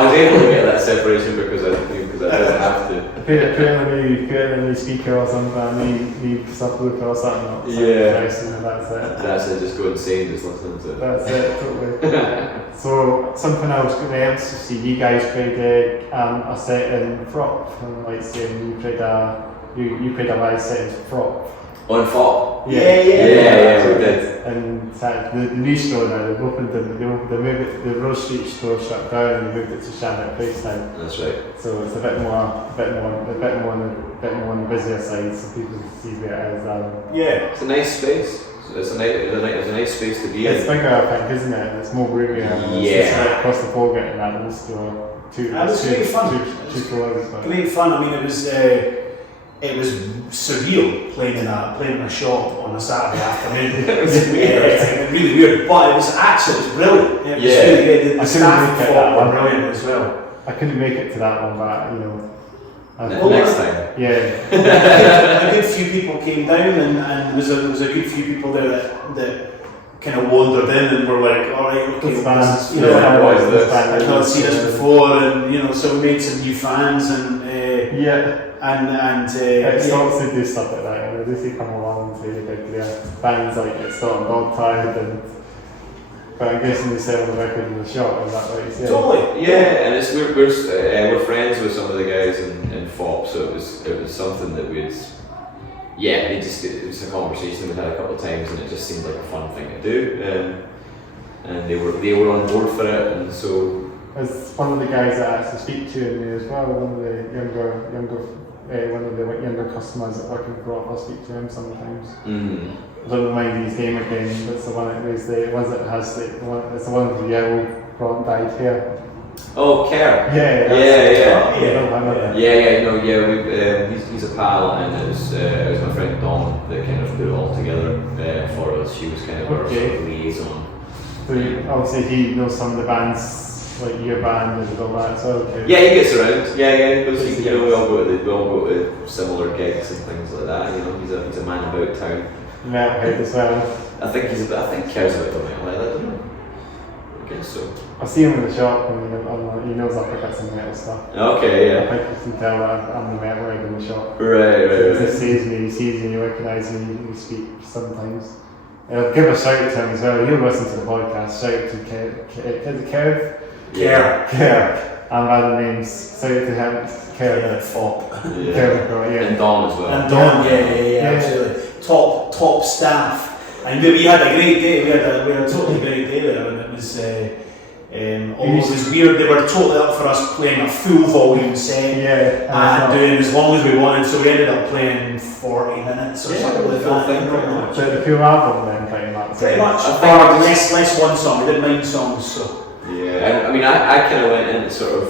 was able to get that separation because I didn't have to. Put it in the speaker or something, maybe subwoofer or something. That's it, just go insane just listening to it. That's it, totally. So, something else else to see, you guys played a set in Fopp, and like saying you played a live set in Fopp. On Fopp? Yeah, we did. And the new store now, they've opened the Rose Street store shut down and moved it to Shamrock Place now. That's right. So it's a bit more on the busier side, so people see where it is. It's a nice space. It's a nice space to be in. It's bigger, I think, isn't it? It's more roomy. It's like across the pole getting that in the store. It was great fun. Two floors. Great fun. I mean, it was surreal playing in a shop on a Saturday afternoon. It was really weird, but it was brilliant. It was really good. The staff were brilliant as well. I couldn't make it to that one, but you know. Next time. A good few people came down, and there was a good few people there that kind of wandered in and were like, all right, okay, I've not seen this before, and you know, so we made some new fans, and it starts to do stuff like that. You know, they come along and say like bands like it's not Dog Tide, but I'm guessing they sell the record in the shop. Is that right? Totally. Yeah, and we're friends with some of the guys in Fopp, so it was something that we'd. Yeah, it was a conversation we had a couple of times, and it just seemed like a fun thing to do, and they were on board for it, and so. As one of the guys that actually speak to me as well, one of the younger customers that working for Fopp, I speak to him sometimes. I don't mind his name again, but it's the one it's the one with the yellow blonde dyed hair. Oh, Kerr. He's a pal, and it was my friend Dawn that kind of put it all together for us. She was kind of our sort of liaison So obviously he knows some of the bands, like your band and all that, so okay. Yeah, he gets around. Yeah, because we all go to similar gigs and things like that. You know, he's a man about town. Metalhead as well. I think he cares about the metal. I don't know. I guess so. I see him in the shop and he knows I'll pick up some metal stuff. Okay, yeah. I think you can tell that I'm the metal head in the shop. Right. He sees me, he recognises me, we speak sometimes. Give a shout out to him as well. He'll listen to the podcast. Shout out to Kev. I'm bad at names. Shout out to him. Kev. Fopp. Yeah. And Don as well. And Don, yeah, absolutely. Top staff. And we had a great day. We had a totally great day there, and it was almost as weird. They were totally up for us playing a full volume set and doing as long as we wanted. So we ended up playing 40 minutes or something like that. So the full album then, pretty much. Pretty much. Less one song. We did 9 songs. So yeah, I mean, I kind of went in to sort of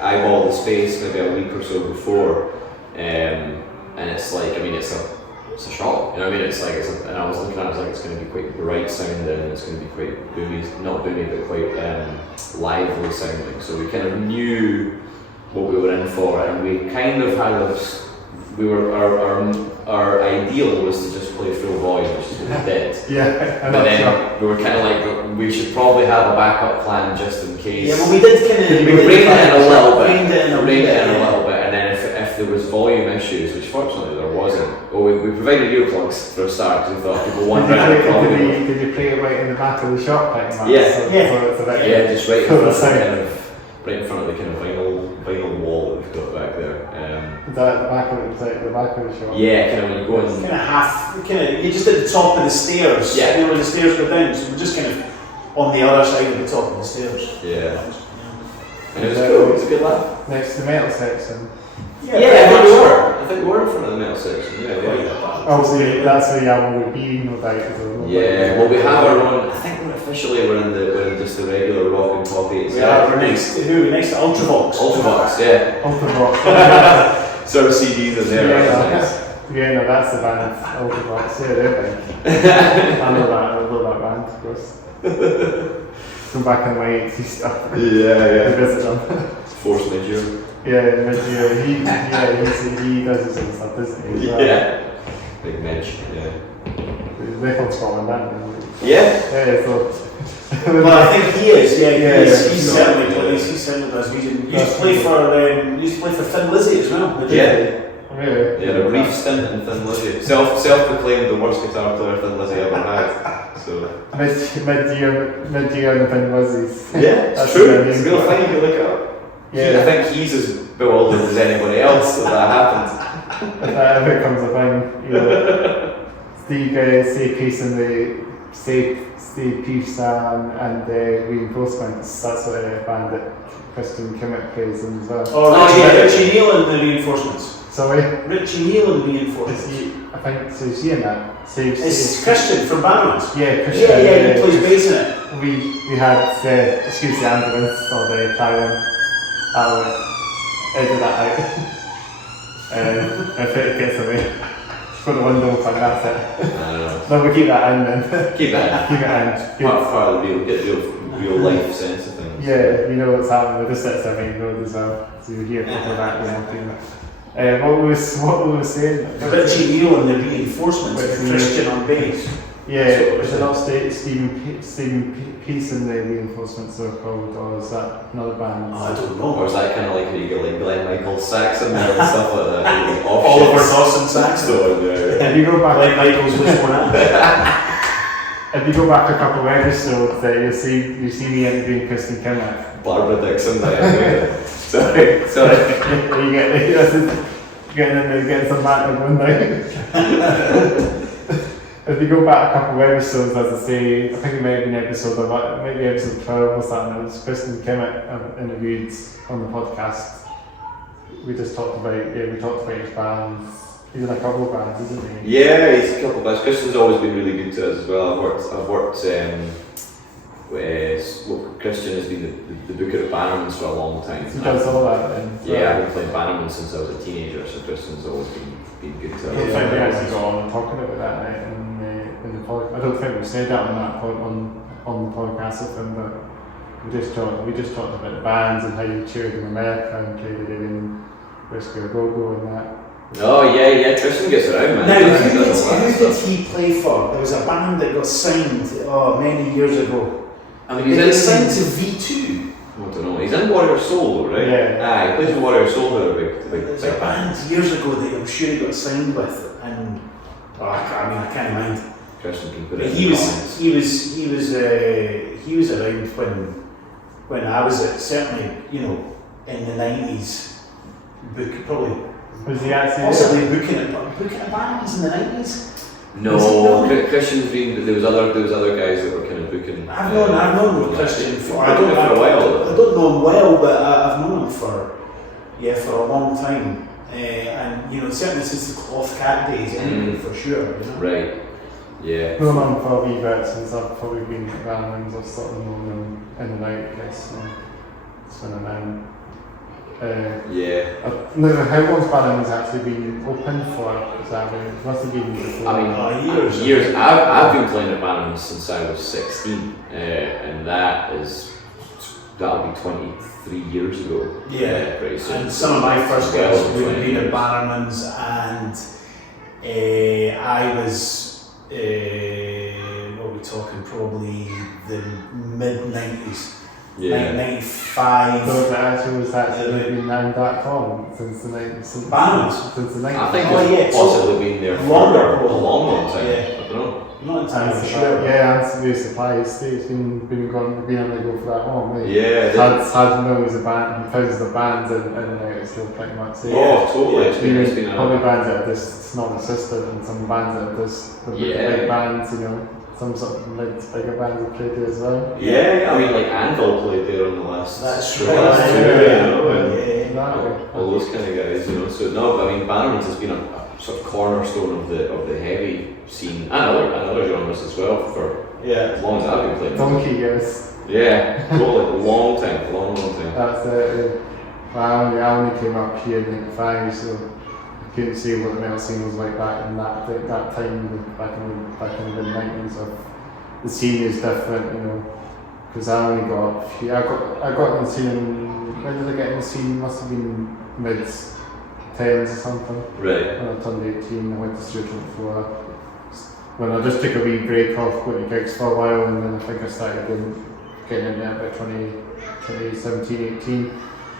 eyeball the space maybe a week or so before, and it's like, I mean, it's a shock, you know what I mean? It's like, and I was looking at it, I was like, it's going to be quite bright sounding, it's going to be quite boomy, not boomy, but quite lively sounding. So we kind of knew what we were in for, and we kind of had our ideal was to just play full volume, which is what we did. But then we were kind of like, we should probably have a backup plan just in case. Yeah, well, we did kind of reined it in a little bit, and then if there was volume issues, which fortunately there wasn't, we provided earplugs for a start, because we thought people wondering. Did you play it right in the back of the shop, pretty much? Yeah, just right in front of right in front of the kind of vinyl wall that we've got back there. Is that the back of the shop? Yeah, kind of when you go in. Kind of half, you just at the top of the stairs. Yeah. You know where the stairs go down, so we're just kind of on the other side of the top of the stairs. Yeah. And it was cool. It was a good laugh. Next to the metal section. I think we were in front of the metal section. Yeah. Oh, so that's where the album would be, no doubt. Yeah. Well, we have our own. I think we're in just the regular rock and pop 8. We're next to Ultravox. Yeah. Ultravox. Sort of CDs in there. Nice. Yeah, no, that's the band, Ultravox. Yeah, they're big. I love that band, of course. From back in my 80s stuff. Yeah. To visit them. Force Majeure. Yeah, Majeure. He does his own stuff, doesn't he? Yeah. Big Midge, yeah. They're from Scotland, aren't they? Yeah, so. Well, I think he is. He's certainly does. He used to play for Thin Lizzy as well. Yeah. Really? Yeah, a brief stint in Thin Lizzy. Self-proclaimed the worst guitar player Thin Lizzy ever had. So mid-year and Thin Lizzy's. Yeah, it's true. It's a real thing if you look it up. Yeah. I think he's as bewildered as anybody else that happens. If that ever becomes a thing, you know, Steve Peace and the Reinforcements. That's a band that Christain Kimmett plays in as well. Richie Neal and the Reinforcements. Sorry? Richie Neal and the Reinforcements. I think so. Is he in that? It's Christian from Bannerman. Yeah, Christian. Yeah, he plays bass in it. We had excuse the ambulance or the Battalion. I'll edit that out. If it gets away. Put the window open, that's it. No, we keep that in then. Keep that in. Part of the real life sense of things. Yeah, you know what's happening with the sets I mean, road as well. So you hear people that what we were saying? Richie Neal and the Reinforcements, Christian on bass. Yeah, is it not Stephen Peace and the Reinforcements are called, or is that another band? I don't know. Or is that kind of like you get like Glenn Michael's sax in there and stuff like that? Oliver Dawson sax. If you go back, Glenn Michael's which one? If you go back a couple of episodes, you see me interviewing Christain Kimmett. Barbara Dixon, sorry. You getting in there, getting some banter one night. If you go back a couple of episodes, as I say, I think it might have been episode 12 or something, it was Christain Kimmett interviewed on the podcast. We just talked about his bands. He's in a couple of bands, isn't he? Yeah, he's a couple of bands. Christian's always been really good to us as well. I've worked Christian has been the booker at Bannerman for a long time. He does all that then. Yeah, I've been playing Bannerman since I was a teenager, so Christian's always been good to us. I don't think we actually got on talking about that in the podcast. I don't think we said that on that on the podcast with him, but we just talked about the bands and how you toured in America and played it in Whiskey Go and that. Oh yeah, Christain gets around, man. Now, who did he play for? There was a band that got signed many years ago. I mean, He got signed to V2. I don't know. He's in Warrior Soul, though, right? Yeah. He plays in Warrior Soul. They're a big There's a band years ago that I'm sure he got signed with, and I can't mind. Christain can put But it in he the was comments. he was around when I was certainly in the 90s, probably. Was he actually Possibly booking bands in the 90s? No, Christian's been. There was other guys that were kind of booking. I've known Christain for. I don't know for a while. I don't know him well, but I've known him for a long time, and certainly since the Cloth Cat days, anyway, for sure. Right. Yeah. known him for a wee bit since I've probably been at Bannerman's. I've sort of known him in and out, I guess. It's when I'm Yeah. No, how long's Bannerman's actually been open for? Exactly. It must have been before. I mean, years. I've been playing at Bannerman since I was 16, and that'll be 23 years ago. Yeah, pretty soon. And some of my first gigs Well, would have 20 been at years. Bannerman's, and I was, what are we talking, probably the mid-90s. Yeah. 95. So it actually was been named that long since the 90s. Bannerman's? Since the 90s. I think Oh, it's yeah, possibly been there for longer, a long time. yeah. I don't know. I'm not entirely sure. Yeah, and severe supplies. It's been on the go for that long. Right? Yeah. Had millions of bands, thousands of bands in and out. It's still pretty much. Oh, totally. It's been a probably bands that are just non-existent, and some bands that are just the big bands. Some sort of bigger bands have played there as well. Yeah, I mean, like Anvil played there on the last. That's the right. last tour, and Exactly. all those kind of guys, So no, but I mean, Bannerman's has been a sort of cornerstone of the heavy scene and other genres as well for as long as I've been playing. Donkey years. Yeah, totally, long time. That's it. I only came up here in '95, so I couldn't see what the metal scene was like back in that time, back in the mid-90s. The scene is different, because I only got up here. I got in the scene. When did I get in the scene? Must have been mid-10s or something. Right. When I turned 18, I went to student floor. When I just took a wee break off, going to gigs for a while, and then I think I started getting in there about 2017, 18.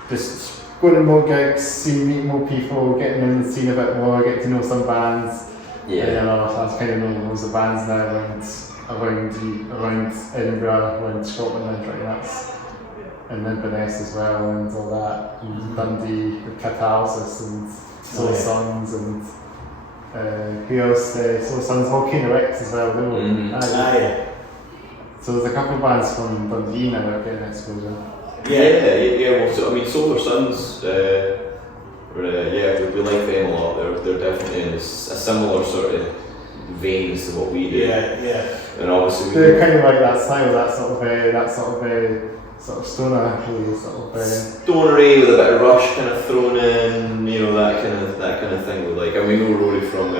Just going to more gigs, meeting more people, getting in the scene a bit more, getting to know some bands. Yeah. And then I was kind of knowing loads of bands now around Edinburgh, around Scotland, and pretty much. And Inverness as well, and all that. And Dundee with Catalysis and Soul Sons and who else? Soul Sons, all kind of Rex as well, though. Yeah. So there's a couple of bands from Dundee now that are getting exposure. Yeah. Well, so I mean, Solar Sons. We like them a lot. They're definitely in a similar sort of veins to what we do. Yeah. And obviously They're kind of like that style, that sort of stoner, stonery with a bit of Rush kind of thrown in, that kind of thing. And we know Rory from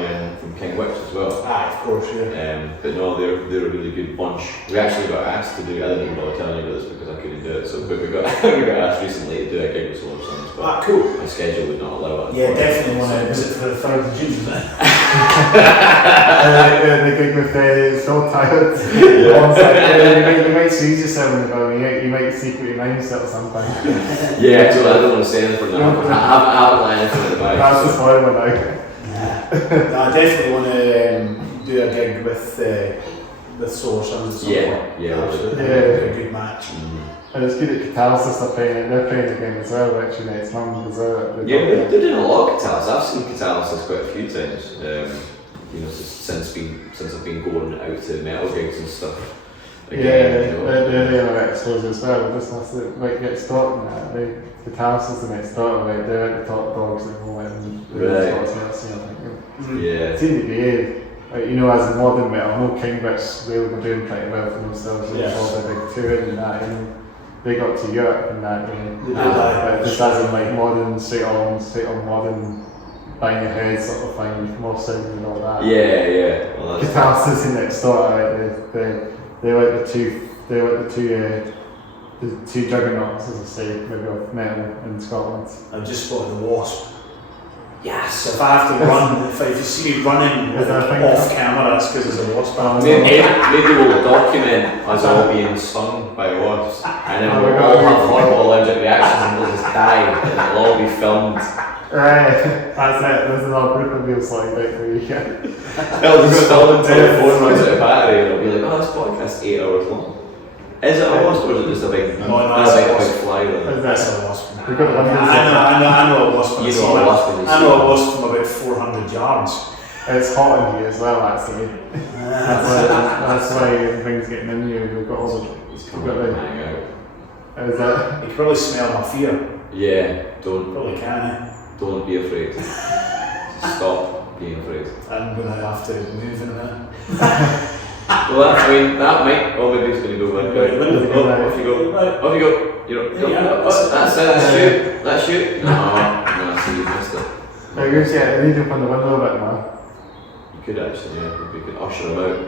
King Witch as well. Of course, yeah. But no, they're a really good bunch. We actually got asked to do. I didn't even bother telling you about this because I couldn't do it. So, but we got asked recently to do a gig with Solar Sons, but cool. my schedule would not allow it. Yeah, definitely want to visit for the 3rd of June, isn't it? The gig with Phil Tired. You might squeeze yourself in the building, you might secretly announce it or something. Yeah, so I don't want to say anything now. I haven't got anything in the bag. That's the spoiler about I definitely want to do a gig with Solar Sons at some point. Absolutely. A good match. And it's good that Catalysis are playing it. They're playing again as well, actually, next month as well. They're doing a lot of Catalysis. I've seen Catalysis quite a few times. Since I've been going out to metal gigs and stuff. They're doing a bit exposure as well. Just has to get started now. Catalysis the next door, they're at the top dogs at the moment. Yeah. It seemed to be as a modern metal, no King Witch, they were doing pretty well for themselves with all the big touring and that. They got to Europe and that. But just as in modern, straight on modern, bang your head sort of thing, with more sound and all that. Yeah. Well, Catalysis in next door, they're like the two They're like the two juggernauts, as I say, maybe of metal in Scotland. I've just spotted the Wasp. Yes, if I have to run, if you see me running off camera, it's because there's a Wasp. Maybe we'll document us all being stung by wasps, and then we'll all have horrible allergic reactions and we'll just die, and it'll all be filmed. Right, that's it. This is our group of wheels like that for you. It'll just film until the phone runs out of battery, and it'll be like, oh, this podcast's 8 hours long. Is it a wasp or is it just a big, no, big fly? That's a wasp. We've got the I know a wasp. You know a wasp. I know a wasp from about 400 yards. It's hot in here as well, actually. That's why things getting in you. We've got all the. It's coming to hang out. Is that? You can probably smell my fear. Yeah, don't. Probably can. Don't be afraid. Stop being afraid. I'm gonna have to move in a minute. Well, that might. Oh, maybe it's going to go like that. Off you go. Off you go. That's it. Let's shoot. No, see, you missed it. I guess, yeah, I need to open the window a bit more. You could actually, yeah. We could usher him out.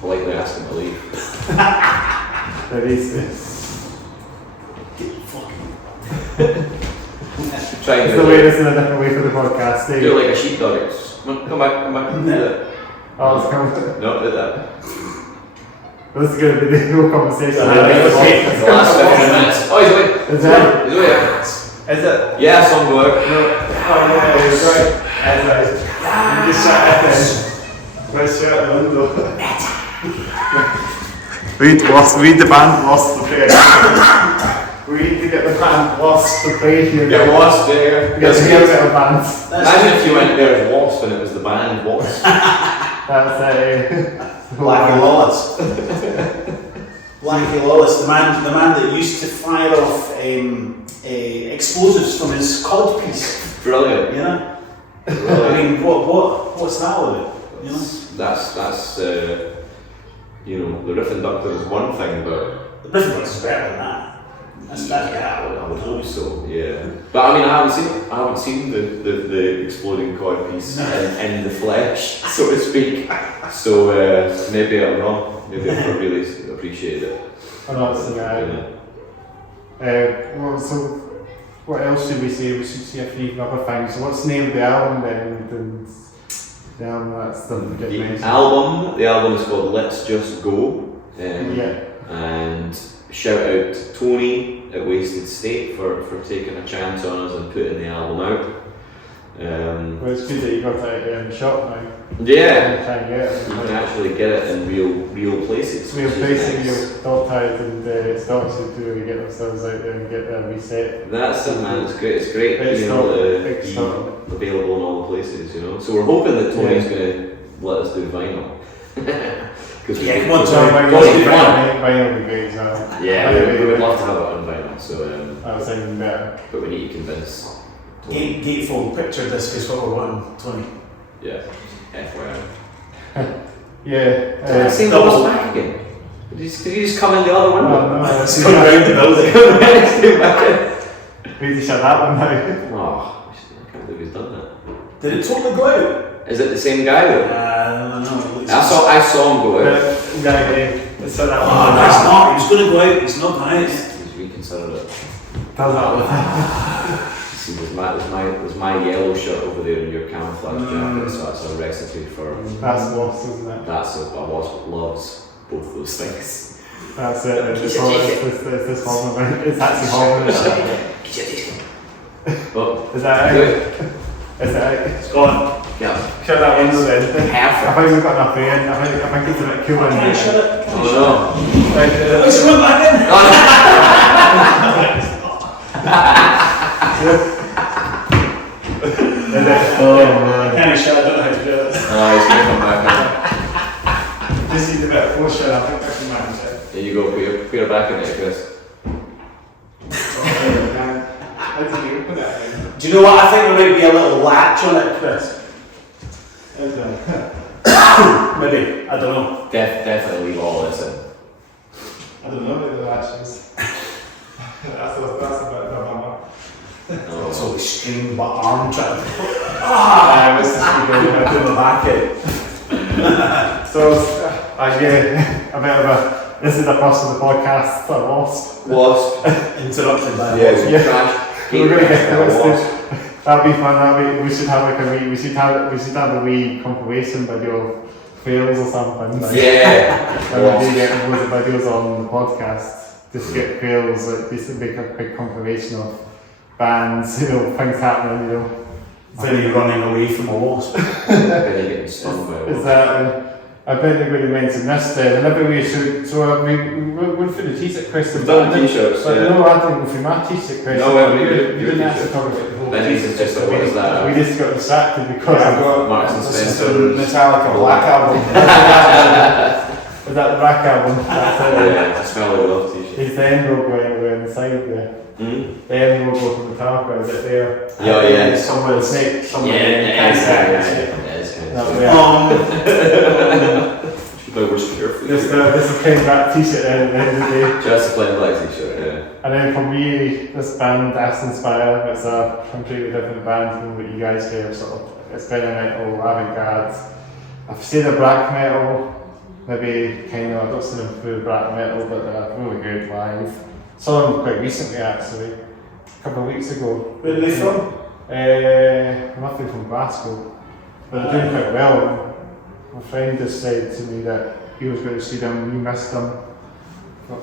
Politely ask him to leave. There is this. Try and It's the way this is a different way for the podcast. do it like a sheepdog. Come back. Do that. Oh, it's coming. No, do that. This is going to be the whole conversation. The last 15 minutes. Oh, he's away. Is it? He's away. Is it? Yeah, some work. No. Oh, yeah, it's right. You just shut it then. Let's shut the window. Read the band Wasp to Prey. We need to get the band Wasp to Prey here. Get Wasp there. Get the hair metal band. Imagine if you went there as Wasp and it was the band Wasp. That's Blackie Lawless. Blackie Lawless, the man that used to fire off explosives from his cod piece. Brilliant. You know? Brilliant. I mean, what's that all about? You know? That's you know, the Riff Inductor is one thing, but The Riff Inductor is better than that. I would hope so. Yeah. But I mean, I haven't seen the exploding cod piece in the flesh, so to speak. So maybe I'm wrong. Maybe I really appreciate it. I'm not saying so what else should we say? We should see a few other things. So what's the name of the album then? The album that's the album is called Let's Just Go. And shout out to Tony at Wasted State for taking a chance on us and putting the album out. Well, it's good that you got that in the shop now. Yeah, Try and get it. you can actually get it in real places. Real places, your dog tied and stocks to get themselves out there and get them reset. That's it, man. It's great. It's great being able to be available in all the places, you know. So we're hoping that Tony's going to let us do vinyl. Because Yeah, Vinyl would be great as well. Yeah, we would love to have it on vinyl. So I was thinking better. but we need to convince Tony. Gatefold picture disc is what we're wanting, Tony. Yeah, FYI. Yeah. Same double back again. Did you just come in the other window? No, It's going around the building. we need to shut that one now. Oh, I can't believe he's done that. Did it totally go out? Is it the same guy though? I don't know. I saw him go out. Let's shut that Oh, one. no, it's not. He was going to go out. He's not going out. He's reconsidered it. Does that one. See, there's my yellow shirt over there in your camouflage jacket, so that's a recipe for. That's Wasp, isn't it? That's a Wasp loves both those things. That's it. It's this Holman. It's actually Holman. Oh, Is that good. it? Is that it? It's gone. Yeah. Shut that window then. I Perfect. think we've got enough rain. I think it's a bit cool in Can I here. shut it? Oh no. Let's run back in. Is it? Oh man. Can I shut it? I don't know how to do it. Oh, he's gonna come back Just need a bit of force shut. I think I can manage it. in. There you go, put your back in there, Chris. How did you open that in? Do you know what? I think there might be a little latch on it, Chris. Maybe. I don't know. Definitely leave all this in. I don't know what the latch is. That's a bit of a bummer. It's always string but arm trying to This is put my back out. So, yeah, a bit of a this is the first of the podcast for Wasp. Wasp. Interrupted by Yeah, Wasp. trash. We're going to get Wasp. listed. That'd be fun. We should have like a wee. We should have a wee compilation video of fails or something. Like, Yeah. and we do get loads of videos on the podcast. Just get fails, like just make a big compilation of bands, things happening, Very running away from a wasp. Is that? I bet they're going to mention this then. Whenever we should, so we went for the t-shirt question. We've done t-shirts, but yeah. no, I didn't go for my t-shirt question. No, we didn't actually talk about the whole Benny's t-shirt is just question. what is that? We just got distracted because I've got Marks and this is Spencer. the Metallica Black Album. is that the Black Album? That's it. Yeah, smell of love t-shirt. Is the end logo anywhere on the side there? Mm? The end logo from Metallica, is it there? Yeah. Somewhere the snake. Yeah, Somewhere it is. No, Yeah, yeah. But we're careful. This is a plain black t-shirt at the end of the day. Just a plain black t-shirt, yeah. And then for me, this band, Aston Spire, it's a completely different band from what you guys hear, sort of experimental, avant-garde. I've seen a black metal, maybe kind of, I don't see them through black metal, but they're really good live. Saw them quite recently actually, a couple of weeks ago. Where are they from? Nothing from Glasgow, but they're doing quite well. My friend just said to me that he was going to see them, he missed them.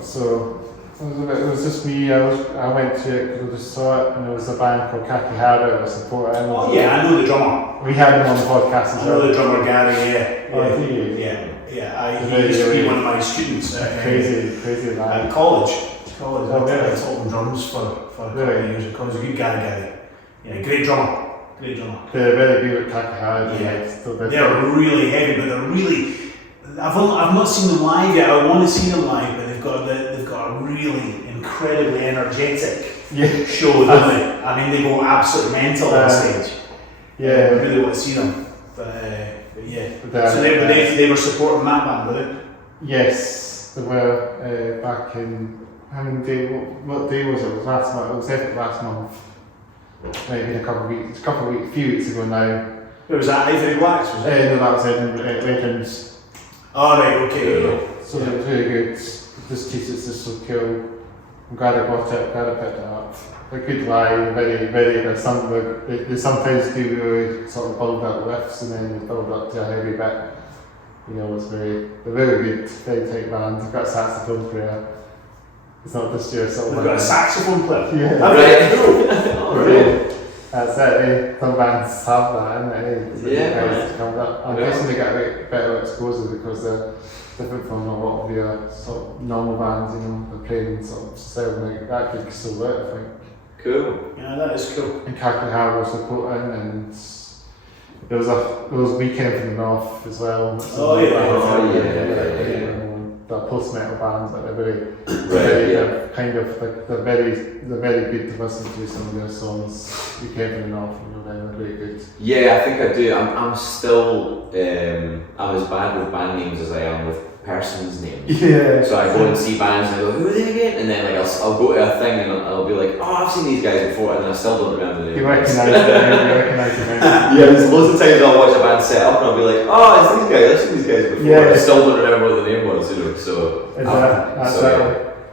So it was just me, I went to it because I just saw it, and there was a band called Kakihara that was supporting. Oh yeah, I know the drummer. We had him on the podcast as I know well. the drummer Gary, yeah. Oh, do you? Yeah. He used to be one of my students at Crazy at man. college. I Oh, really? taught him drums for a couple Really? of years at college. A good guy, Gary. Yeah, great drummer. They're very good at Kakihara. Yeah. Still They're really heavy, but they're really. I've not seen them live yet. I want to see them live, but they've got a really incredibly energetic show, don't they? I mean, they go absolutely mental on stage. Yeah. I really want to see them, but yeah. So they were supporting that band, were they? Yes, they were back in. How many days? What day was it? It was last month. It was definitely last month. Maybe a few weeks ago now. Where was that? Ivory Wax, was it? No, that was in Legends. Oh, right, okay. So it was really good. This t-shirt's just so cool. I'm glad I got it, glad I picked it up. They're good live, they sometimes do really sort of build up riffs and then they build up to a heavy bit. They're very good, very tight band. They've got a saxophone player. It's not just your sort of. They've got a saxophone player? Yeah. Right, cool. That's it, some bands have that, isn't it? I'm guessing they get a bit better exposure because they're different from a lot of your sort of normal bands, they're playing sort of style like that could still work, I think. Cool. Yeah, that is cool. And Kakihara was supporting, and there was Weekend from the North as well. Oh, yeah. They're post-metal bands, but they're very very good to listen to some of their songs. Weekend from the North, they're very good. Yeah, I think I do. I'm still I'm as bad with band names as I am with persons' names. Yeah. So I go and see bands and I go, who are they again? And then I'll go to a thing and I'll be like, oh, I've seen these guys before, and I still don't remember the name. You recognise them. Yeah, there's loads of times I'll watch a band set up and I'll be like, oh, it's these guys. I've seen these guys before. Yeah. I still don't remember what the name was. So a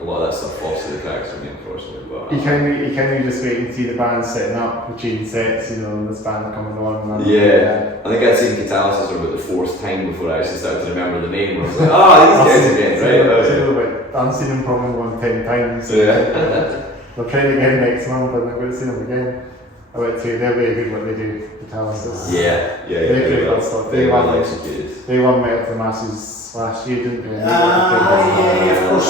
lot of that stuff falls through the cracks for me, unfortunately. But You can just wait and see the band setting up, the chain sets, and this band coming on. Yeah, I think I'd seen Catalysis for about the fourth time before I actually started to remember the name. I was like, oh, these guys again, right? I've seen them probably 10 times. They're playing again next month, and I'm going to see them again. I went to, they're very good what they do, Catalysis. Yeah. They play good stuff. They won Metal for Masses last year, didn't they? Yeah, of course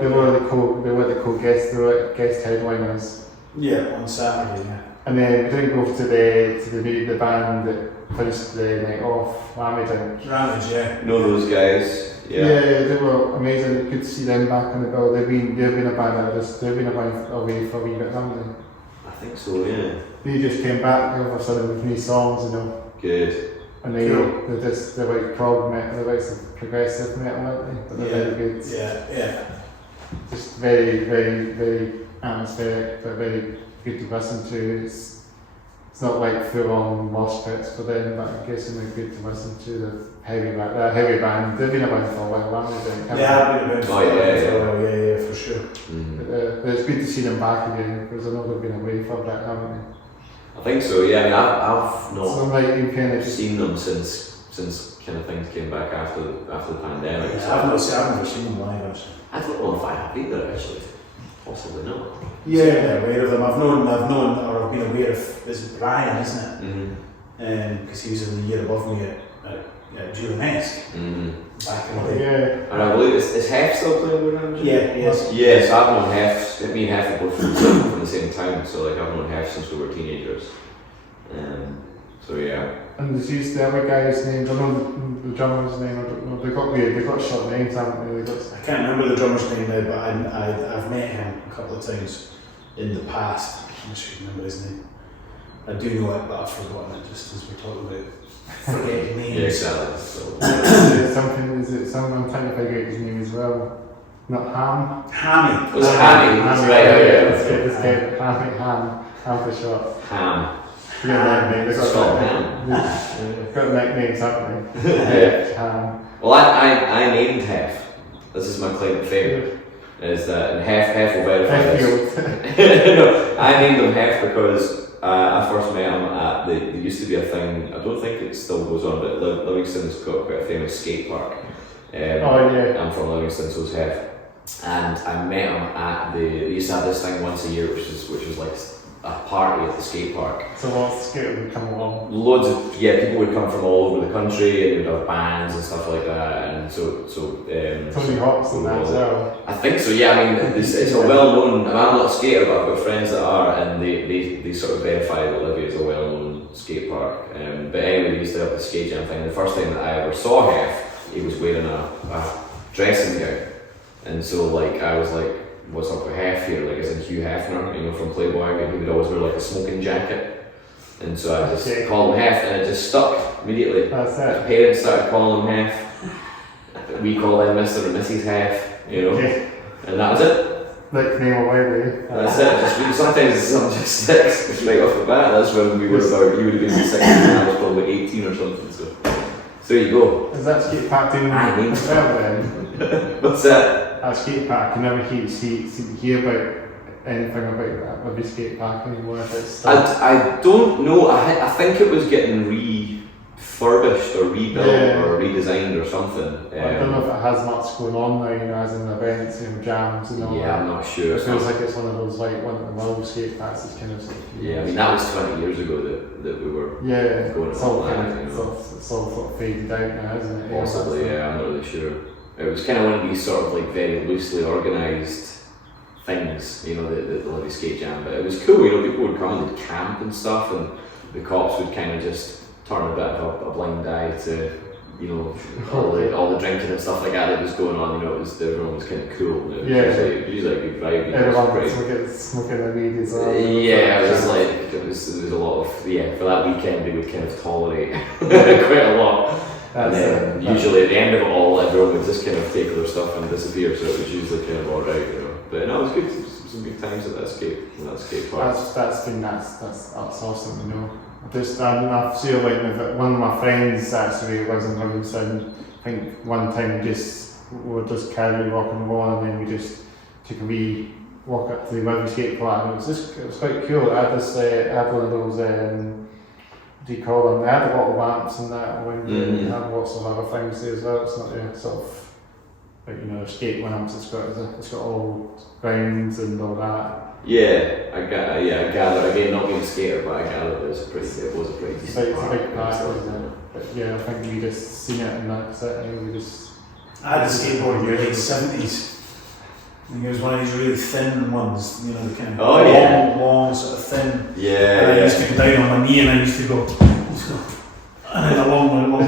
They were the co-guest, they were guest headliners. Yeah, on Saturday, yeah. And then we didn't go to the band that finished the night off, RamageInc. Ramage, yeah. Know those guys. Yeah, they were amazing. Good to see them back on the bill. They've been a band away for a wee bit, haven't they? I think so, yeah. They just came back all of a sudden with new songs, Good. and they're like prog metal, they're like some progressive metal, aren't they? But they're very good. Yeah. Just very, very, very atmospheric, but very good to listen to. it's not like full on mosh pits for them, but I'm guessing they're good to listen to the heavy band. They've been around for a while, haven't they? They have been around for a while, yeah, for sure. But it's good to see them back again, because I know they've been away for a bit, haven't they? I think so, yeah. I mean, I've not So like you kind of seen them since kind of things came back after the pandemic. Yeah, So I've never seen them live actually. I don't know if I have either actually. Possibly not. Yeah, I'm aware of them. I've known, or I've been aware of. Is it Brian, isn't it? Because he was in the year above me at Julian-esque back in the day. And I believe is Hef still playing with Ramage? Yeah, yes. Yeah, so I've known Hef. Me and Hef are both from the same town, so like I've known Hef since we were teenagers. So yeah. And the other guy's name, I don't know the drummer's name, I don't know, they've got short names, haven't they? I can't remember the drummer's name now, but I've met him a couple of times in the past. I should remember his name. I do know it, but I've forgotten it just as we're talking about forgetting names. Yeah, exactly. So. Is it something I'm trying to figure out his name as well? Not Ham? Hammy. Was it Hammy? That's right, It's Ham for short. Ham. Yeah, they've got nicknames, haven't they? Ham. Well, I named Hef. This is my claim to fame. Is that and Hef will verify this. No, I named him Hef because I first met him at there used to be a thing. I don't think it still goes on, but Livingston's got quite a famous skate park. I'm from Livingston, so it's Hef. And I met him at they used to have this thing once a year, which was like a party at the skate park. So lots of skaters would come along? Loads of, people would come from all over the country and they would have bands and stuff like that, and Tony Hawk's and that as well? I think so, yeah. I mean, it's a well-known, and I'm not a skater, but I've got friends that are, and they sort of verify that Livy is a well-known skate park. But anyway, they used to have the skate jam thing. The first time that I ever saw Hef, he was wearing a dressing gown, and so like I was like, what's up with Hef here, like as in Hugh Hefner, from Playboy, and he would always wear like a smoking jacket, and so I just called him Hef, and it just stuck immediately. That's it. His parents started calling him Hef, we called him Mr. and Mrs. Hef, and that was it. Nickname away, That's it. Sometimes something just sticks right off the bat. That's when we were about, you would have been 16 and I was probably 18 or something, so there you go. Is that skate park doing I mean as well then? What's that? That skate park, you never hear about anything about that with the skate park anymore. I don't know. I think it was getting refurbished or rebuilt or redesigned or something. I don't know if it has much going on now, as in events and jams and all that. I'm not sure. It feels like it's one of those one of the world skate parks that's kind of I mean that was 20 years ago that we were going it's all on kind of it's all sort of faded out now, isn't it? Possibly, I'm not really sure. It was kind of one of these sort of like very loosely organised things, the Livy Skate Jam, but it was cool, people would come and they'd camp and stuff, and the cops would kind of just turn a bit of a blind eye to, all the drinking and stuff like that was going on, everyone was kind of cool. It was usually a good vibe. Everyone was smoking their weed as well. Yeah, it was like, there was a lot of, for that weekend they would kind of tolerate quite a lot. And then usually at the end of it all, everyone would just kind of take their stuff and disappear, so it was usually kind of alright, But no, it was good. It was some good times at that skate park. That's awesome to know. I feel like one of my friends actually lives in Livingston. I think one time we were just casually walking along, and then we just took a wee walk up to the Livy skate park, and it was quite cool. I had one of those. What do you call them? They had a lot of amps and that, and they had lots of other things there as well. It's not sort of like skate amps. It's got all grounds and all that. Yeah, I gather. Again, not being a skater, but I gather it was a pretty decent It's a big park, isn't it? But I think we just seen it and that's it. I had a skateboard in the late 70s. It was one of these really thin ones, the kind of long, sort of thin. Yeah. And I used to go down on my knee and I used to go, and then along the way.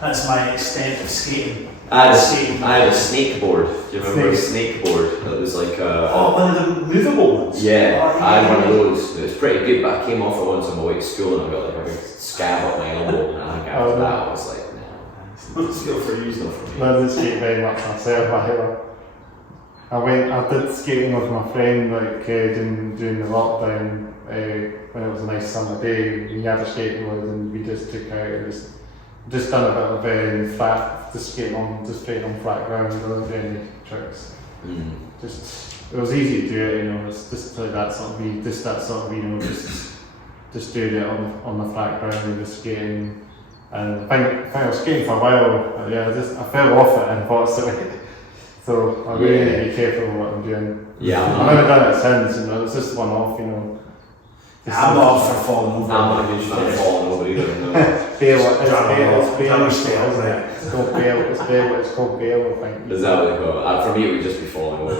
That's my extent of skating. I had a snakeboard. Do you remember a snakeboard? It was like one of the movable ones? Yeah, I had one of those. It was pretty good, but I came off it once on my way to school and I got like a big scab up my elbow, and I think after that I was like, no, it's not for you, it's not for me. I didn't skate very much myself, I did skating with my friend during the lockdown when it was a nice summer day. We had a skateboard and we just took out and just done a bit of flat, just straight on flat ground, without doing any tricks. It was easy to do it, it's just like that sort of, just doing it on the flat ground and just skating. And I think I was skating for a while, I fell off it unfortunately. So I really need to be careful with what I'm doing. Yeah, I've never done it since, it's just one off, I'm not up for falling over. I'm not a huge fan of falling over either. It's called Belle, I think. Is that what they call it? For me, it would just be falling over.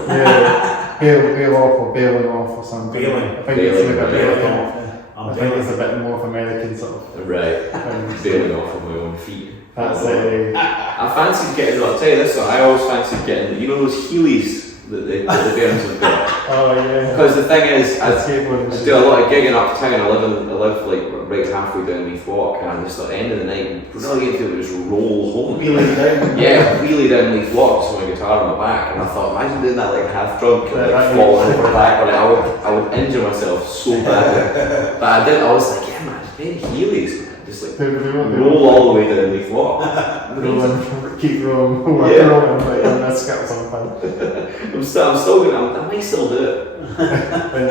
Bail off or bailing off or something. Bailing. I think it's like a bailing off. I'm I think it's a bit more of American sort of. Right. Bailing off of my own feet. That's it. I fancied getting, I'll tell you this, I always fancied getting, those Heelys that the Bairns have got. Oh yeah. Because the thing is, I do a lot of gigging uptown. I live like right halfway down Leith Walk, and just at the end of the night, we're really going to do is roll home. Wheeling down. Yeah, wheelie down Leith Walk, so my guitar on my back, and I thought, imagine doing that like half drunk, and falling over back, I would injure myself so badly. But I did. I was like, yeah, man, maybe Heelys. Just roll all the way down Leith Walk. Keep rolling, let's get something. I'm still gonna, I might still do it. I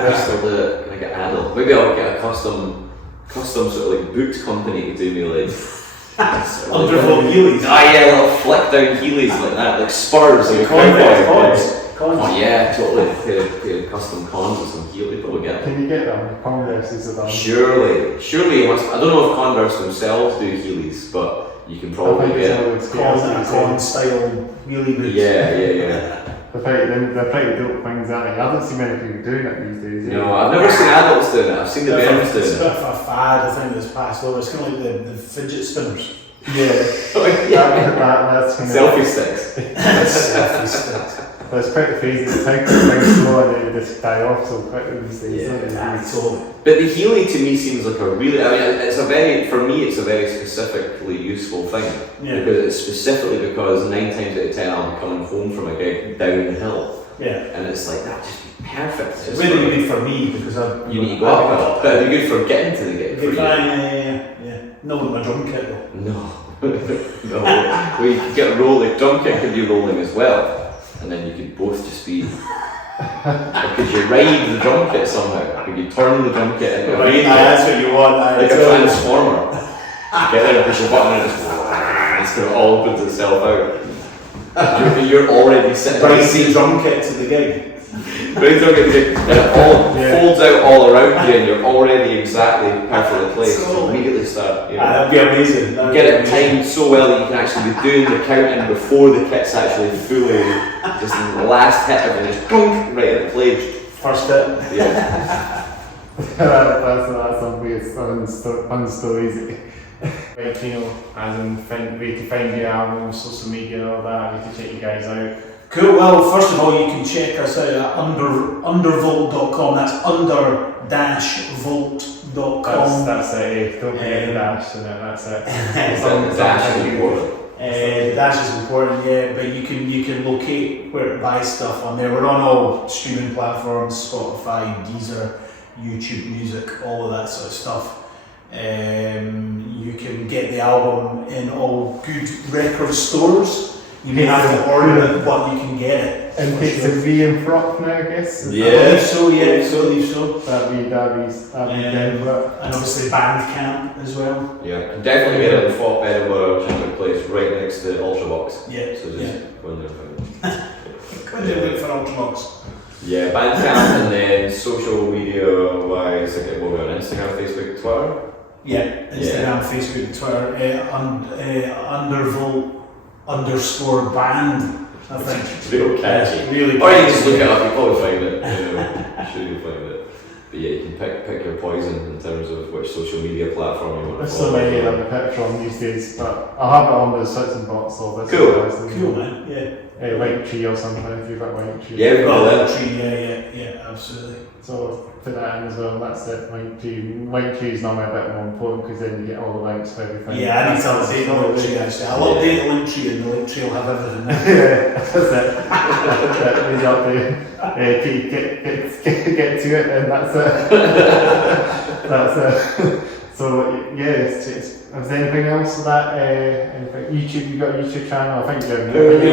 might still do it. Can I get adult? Maybe I'll get a custom sort of like boot company to do me like Underfoot Heelys. Little flick down Heelys like that, like spurs and Converse. Oh yeah, totally. Pair of custom cons with some heel, people will get them. Can you get them? Converses are done. Surely you must. I don't know if Converse themselves do Heelys, but you can probably get con style wheelie boots. Yeah. They're pretty dope things, aren't they? I haven't seen many people doing it these days. No, I've never seen adults doing it. I've seen the Bairns doing it. It's a bit of a fad, I think, that's passed over. It's kind of like the fidget spinners. That's kind of selfie sticks. Selfie sticks. But it's quite crazy. It's how things slow and they just die off so quickly these days. But the Heeley to me seems like a really, for me it's a very specifically useful thing. Because it's specifically because 9 times out of 10 I'll be coming home from a gig down the hill. And it's like, that would just be perfect. It's really good for me because you need to go up a lot. But it'd be good for getting to the gig for you. Not with my drum kit though. No. We could get rolling, drum kit could be rolling as well. And then you could both just be, because you ride the drum kit somehow, could you turn the drum kit into a radio? That's what you want. Like a transformer. Get there and push a button and it's kind of all opens itself out. You're already sitting right, the drum kit to the gig. Right, drum kit to the gig. And it all folds out all around you and you're already exactly perfectly placed. So immediately start, that'd be amazing. Get it timed so well that you can actually be doing the counting before the kit's actually fully, just the last hit of it, just boom, right in the place. First hit. Yeah. that's some weird fun stories. Right, as in way to find your album, social media and all that, way to check you guys out. Cool, well, first of all, you can check us out at undervolt.com, that's under-volt.com. That's it, don't forget the dash, and that's it. The dash is important. The dash is important, but you can locate where to buy stuff on there. We're on all streaming platforms, Spotify, Deezer, YouTube Music, all of that sort of stuff. You can get the album in all good record stores. You may have to order it, but you can get it. And it's a V and Fopp now, I guess. I believe so. That'd be and obviously Bandcamp as well. Yeah, and definitely get it in Fopp, Edinburgh, which is a place right next to Ultravox. So just go in there and find it. Go in there look for Ultravox. Yeah, Bandcamp, and then social media wise, like we'll be on Instagram, Facebook, Twitter. Instagram, Facebook, Twitter, undervolt_band. I think it's real catchy. Really or you can just look it up, you probably find it. I'm sure you'll find it. But yeah, you can pick your poison in terms of which social media platform you want to follow. There's follow. so many that I pick from these days, but I'll have it on the search and box. So cool, man. Linktree or something if you've got Linktree. Yeah, we've got Linktree. Yeah. absolutely. So put that in as well. That's it. Link tree is normally a bit more important because then you get all the links for everything. Yeah, I need to update the link tree actually. I'll update the link tree and the link tree will have everything. Yeah, that's it. Need to update. Get to it, and that's it. That's it. So yeah, is there anything else to that? YouTube, you got a YouTube channel? I think you're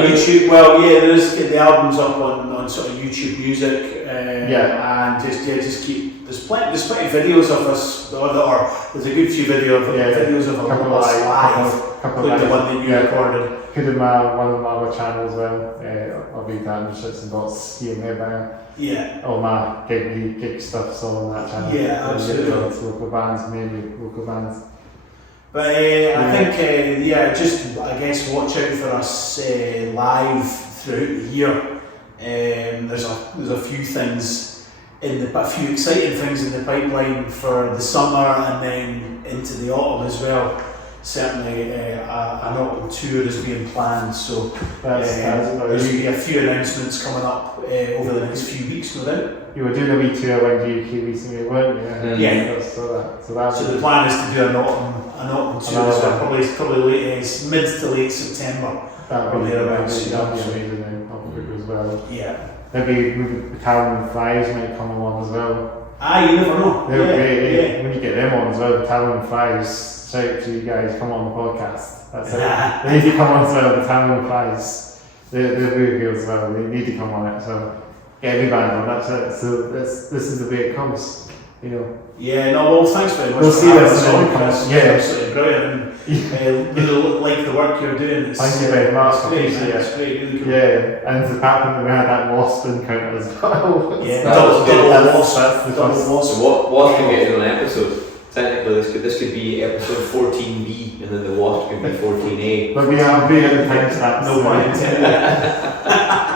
YouTube. Well, yeah, the album's up on sort of YouTube Music. And just keep. There's plenty of videos of us, or there's a good few videos of us live. Like the one that you recorded. Put in one of my other channels as well. I'll be down the shits and dots here and there. Yeah. All my gig stuff's all on that channel. Yeah, absolutely. Local bands, mainly local bands. But I think, just I guess watch out for us live throughout the year. There's a few things a few exciting things in the pipeline for the summer and then into the autumn as well. Certainly, an autumn tour is being planned, so there's going to be a few announcements coming up over the next few weeks, no doubt. You were doing a wee tour when you UK recently, weren't you? Yeah. So the plan is to do an autumn tour, so probably mid to late September. That'll be amazing as well. Yeah. Maybe Battalion of Flies might come along as well. You never know. They're great. When you get them on as well, Battalion of Flies, shout out to you guys, come on the podcast. That's it. They need to come on as well, Battalion of Flies. They're very good as well, they need to come on it. So get every band on, that's it. So this is the way it comes, you know. Yeah, no, well, thanks very much. We'll see this in the absolutely brilliant. Really like the work you're doing. Thank you very much. It's great, man. It's great, really cool. Yeah, and the fact that we had that Wasp encounter as well. Yeah, double Wasp. So what can get in an episode? Technically, this could be episode 14B, and then the Wasp could be 14A. But we are being the timestamps. No pun intended.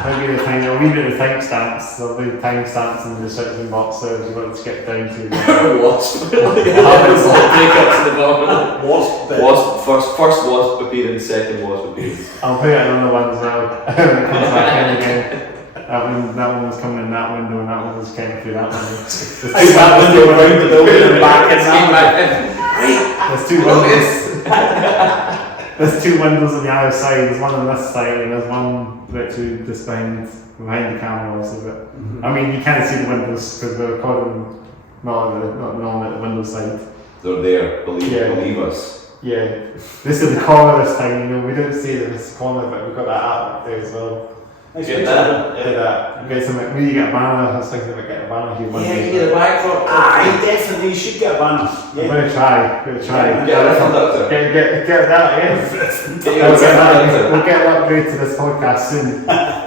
Maybe the time. I'll read it the timestamps. There'll be timestamps in the description box, so if you want to skip down to Wasp. Take up to the bottom. Wasp. First Wasp appearance, second Wasp appearance. I'll put it on the one as well. When it comes back in again. That one was coming in that window, and that one was came through that window. That window around the building and back and There's two windows. There's two windows on the other side. There's one on this side, and there's one literally just behind the camera. Also, I mean, you can't see the windows because we're recording not at the window side. They're there. Believe us. Yeah, this is the corner this time. You know, we don't see that this corner, but we've got that up there as well. Get that. Get some. When you get a banner, I was thinking about getting a banner here. Yeah, you get a backdrop. Definitely, you should get a banner. Yeah. I'm gonna try. Get a Riff Inductor. Get that again. We'll get an upgrade to this podcast soon.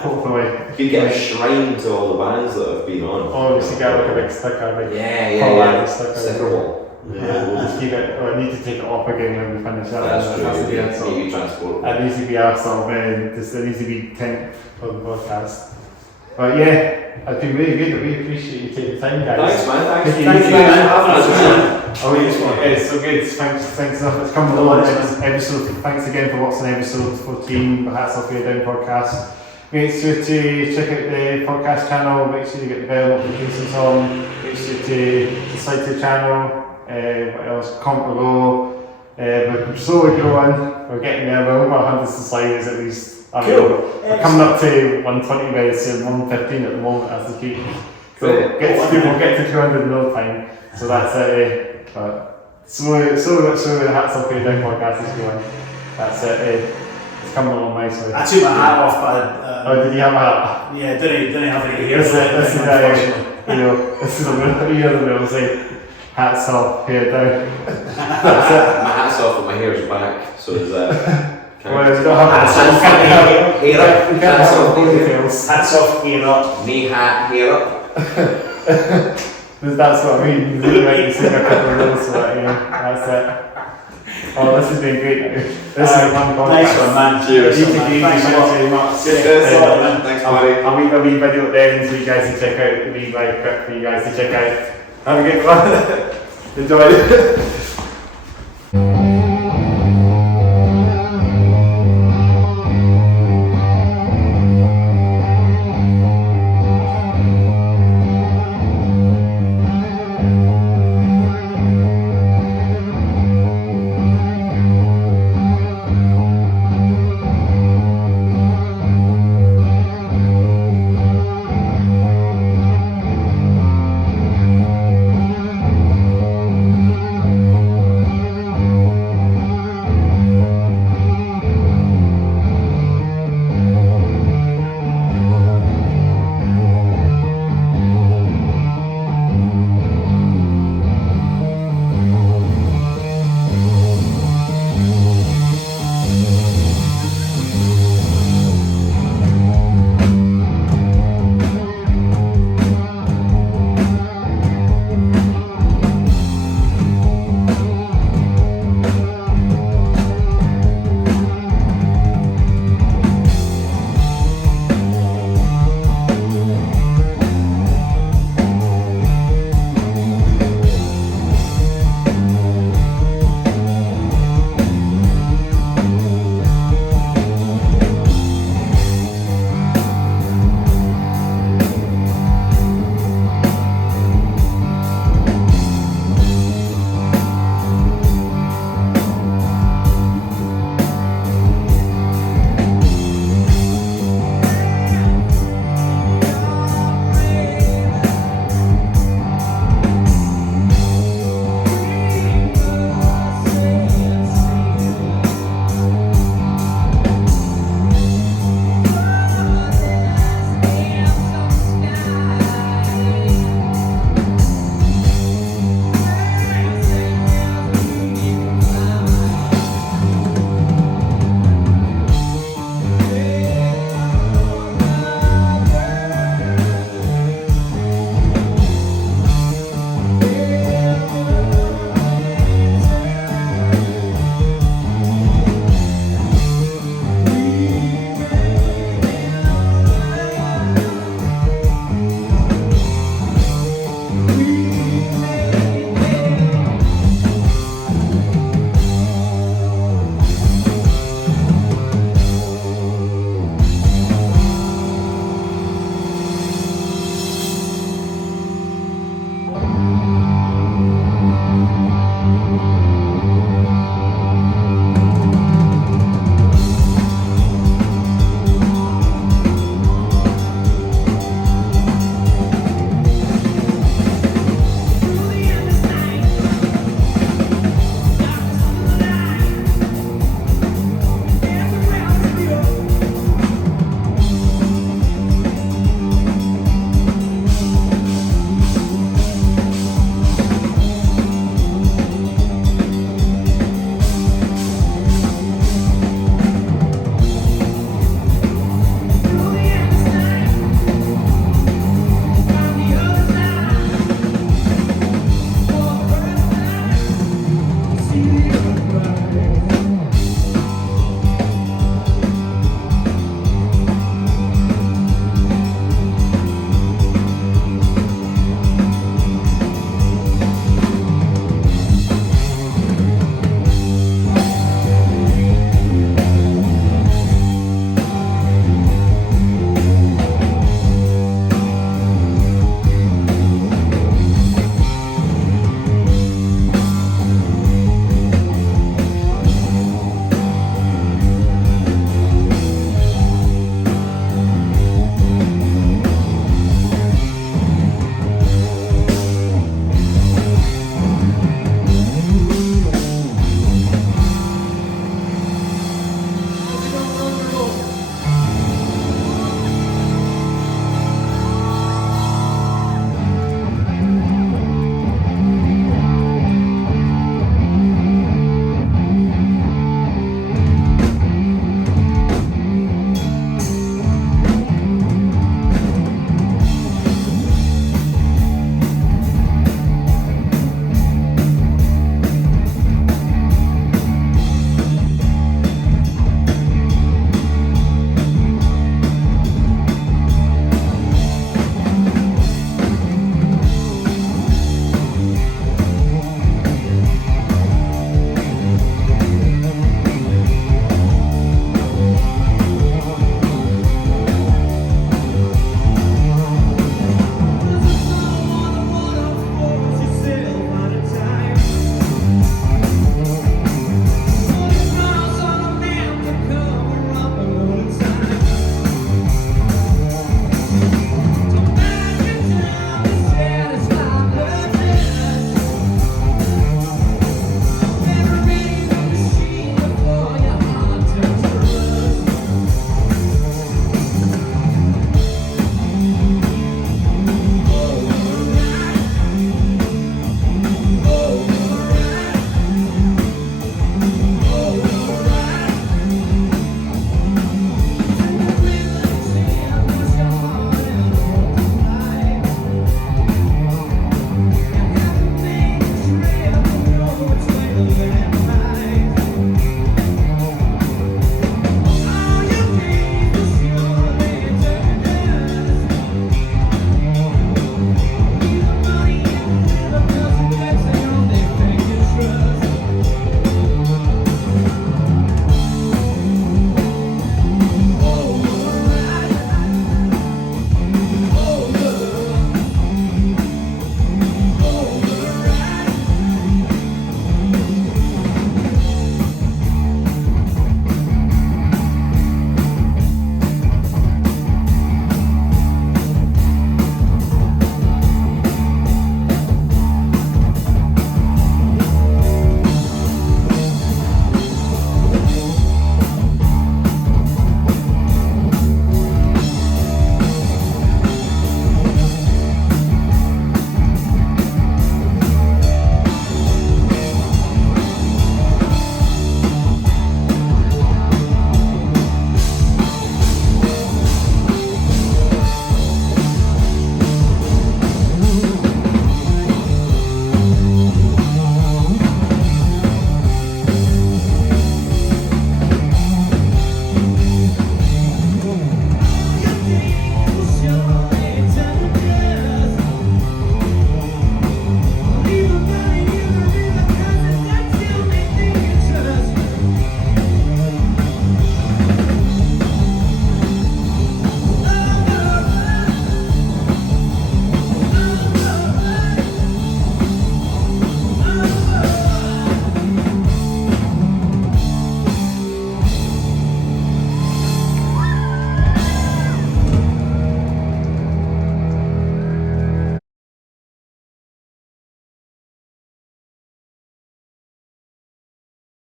Hopefully. You can get a shrine to all the bands that have been on. Oh, we should get like a big sticker. Sticker wall. Yeah, we'll just keep it. I need to take it off again when we finish that. That's true. Maybe transport. It needs to be our sort of. It needs to be 10 for the podcast. But yeah, it's been really good. We appreciate you taking the time, guys. Thanks, man. Thanks. It's so good. Thanks enough. It's come along. Episode. Thanks again for watching episode 14. The Hats Off Your Down podcast. Make sure to check out the podcast channel. Make sure you get the bell notifications on. Make sure to subscribe to the channel. What else? Comment below. We're slowly growing. We're getting there. We're over 100 subscribers at least. We're coming up to 120 very soon. 115 at the moment as the peak. So we'll get to 200 in no time. So that's it. But so the Hats Off Your Down podcast is going. That's it. It's coming along nicely. I took my hat off, but did you have a hat? Yeah, didn't have any hair. This is a real say. Hats off, hair down. That's it. My hat's off, but my hair's back. So is that? Well, you don't have hats off. Hair up. Hats off, ponytails. Hats off, hair up. Knee hat, hair up. That's what I mean. You see a couple of those, so that, you know, that's it. Oh, this has been great. This is a fun podcast. Nice one, man. Cheers. Thanks very much. Thanks, buddy. I'll leave a wee video at the end for you guys to check out. A wee live clip for you guys to check out. Have a good one. Enjoy.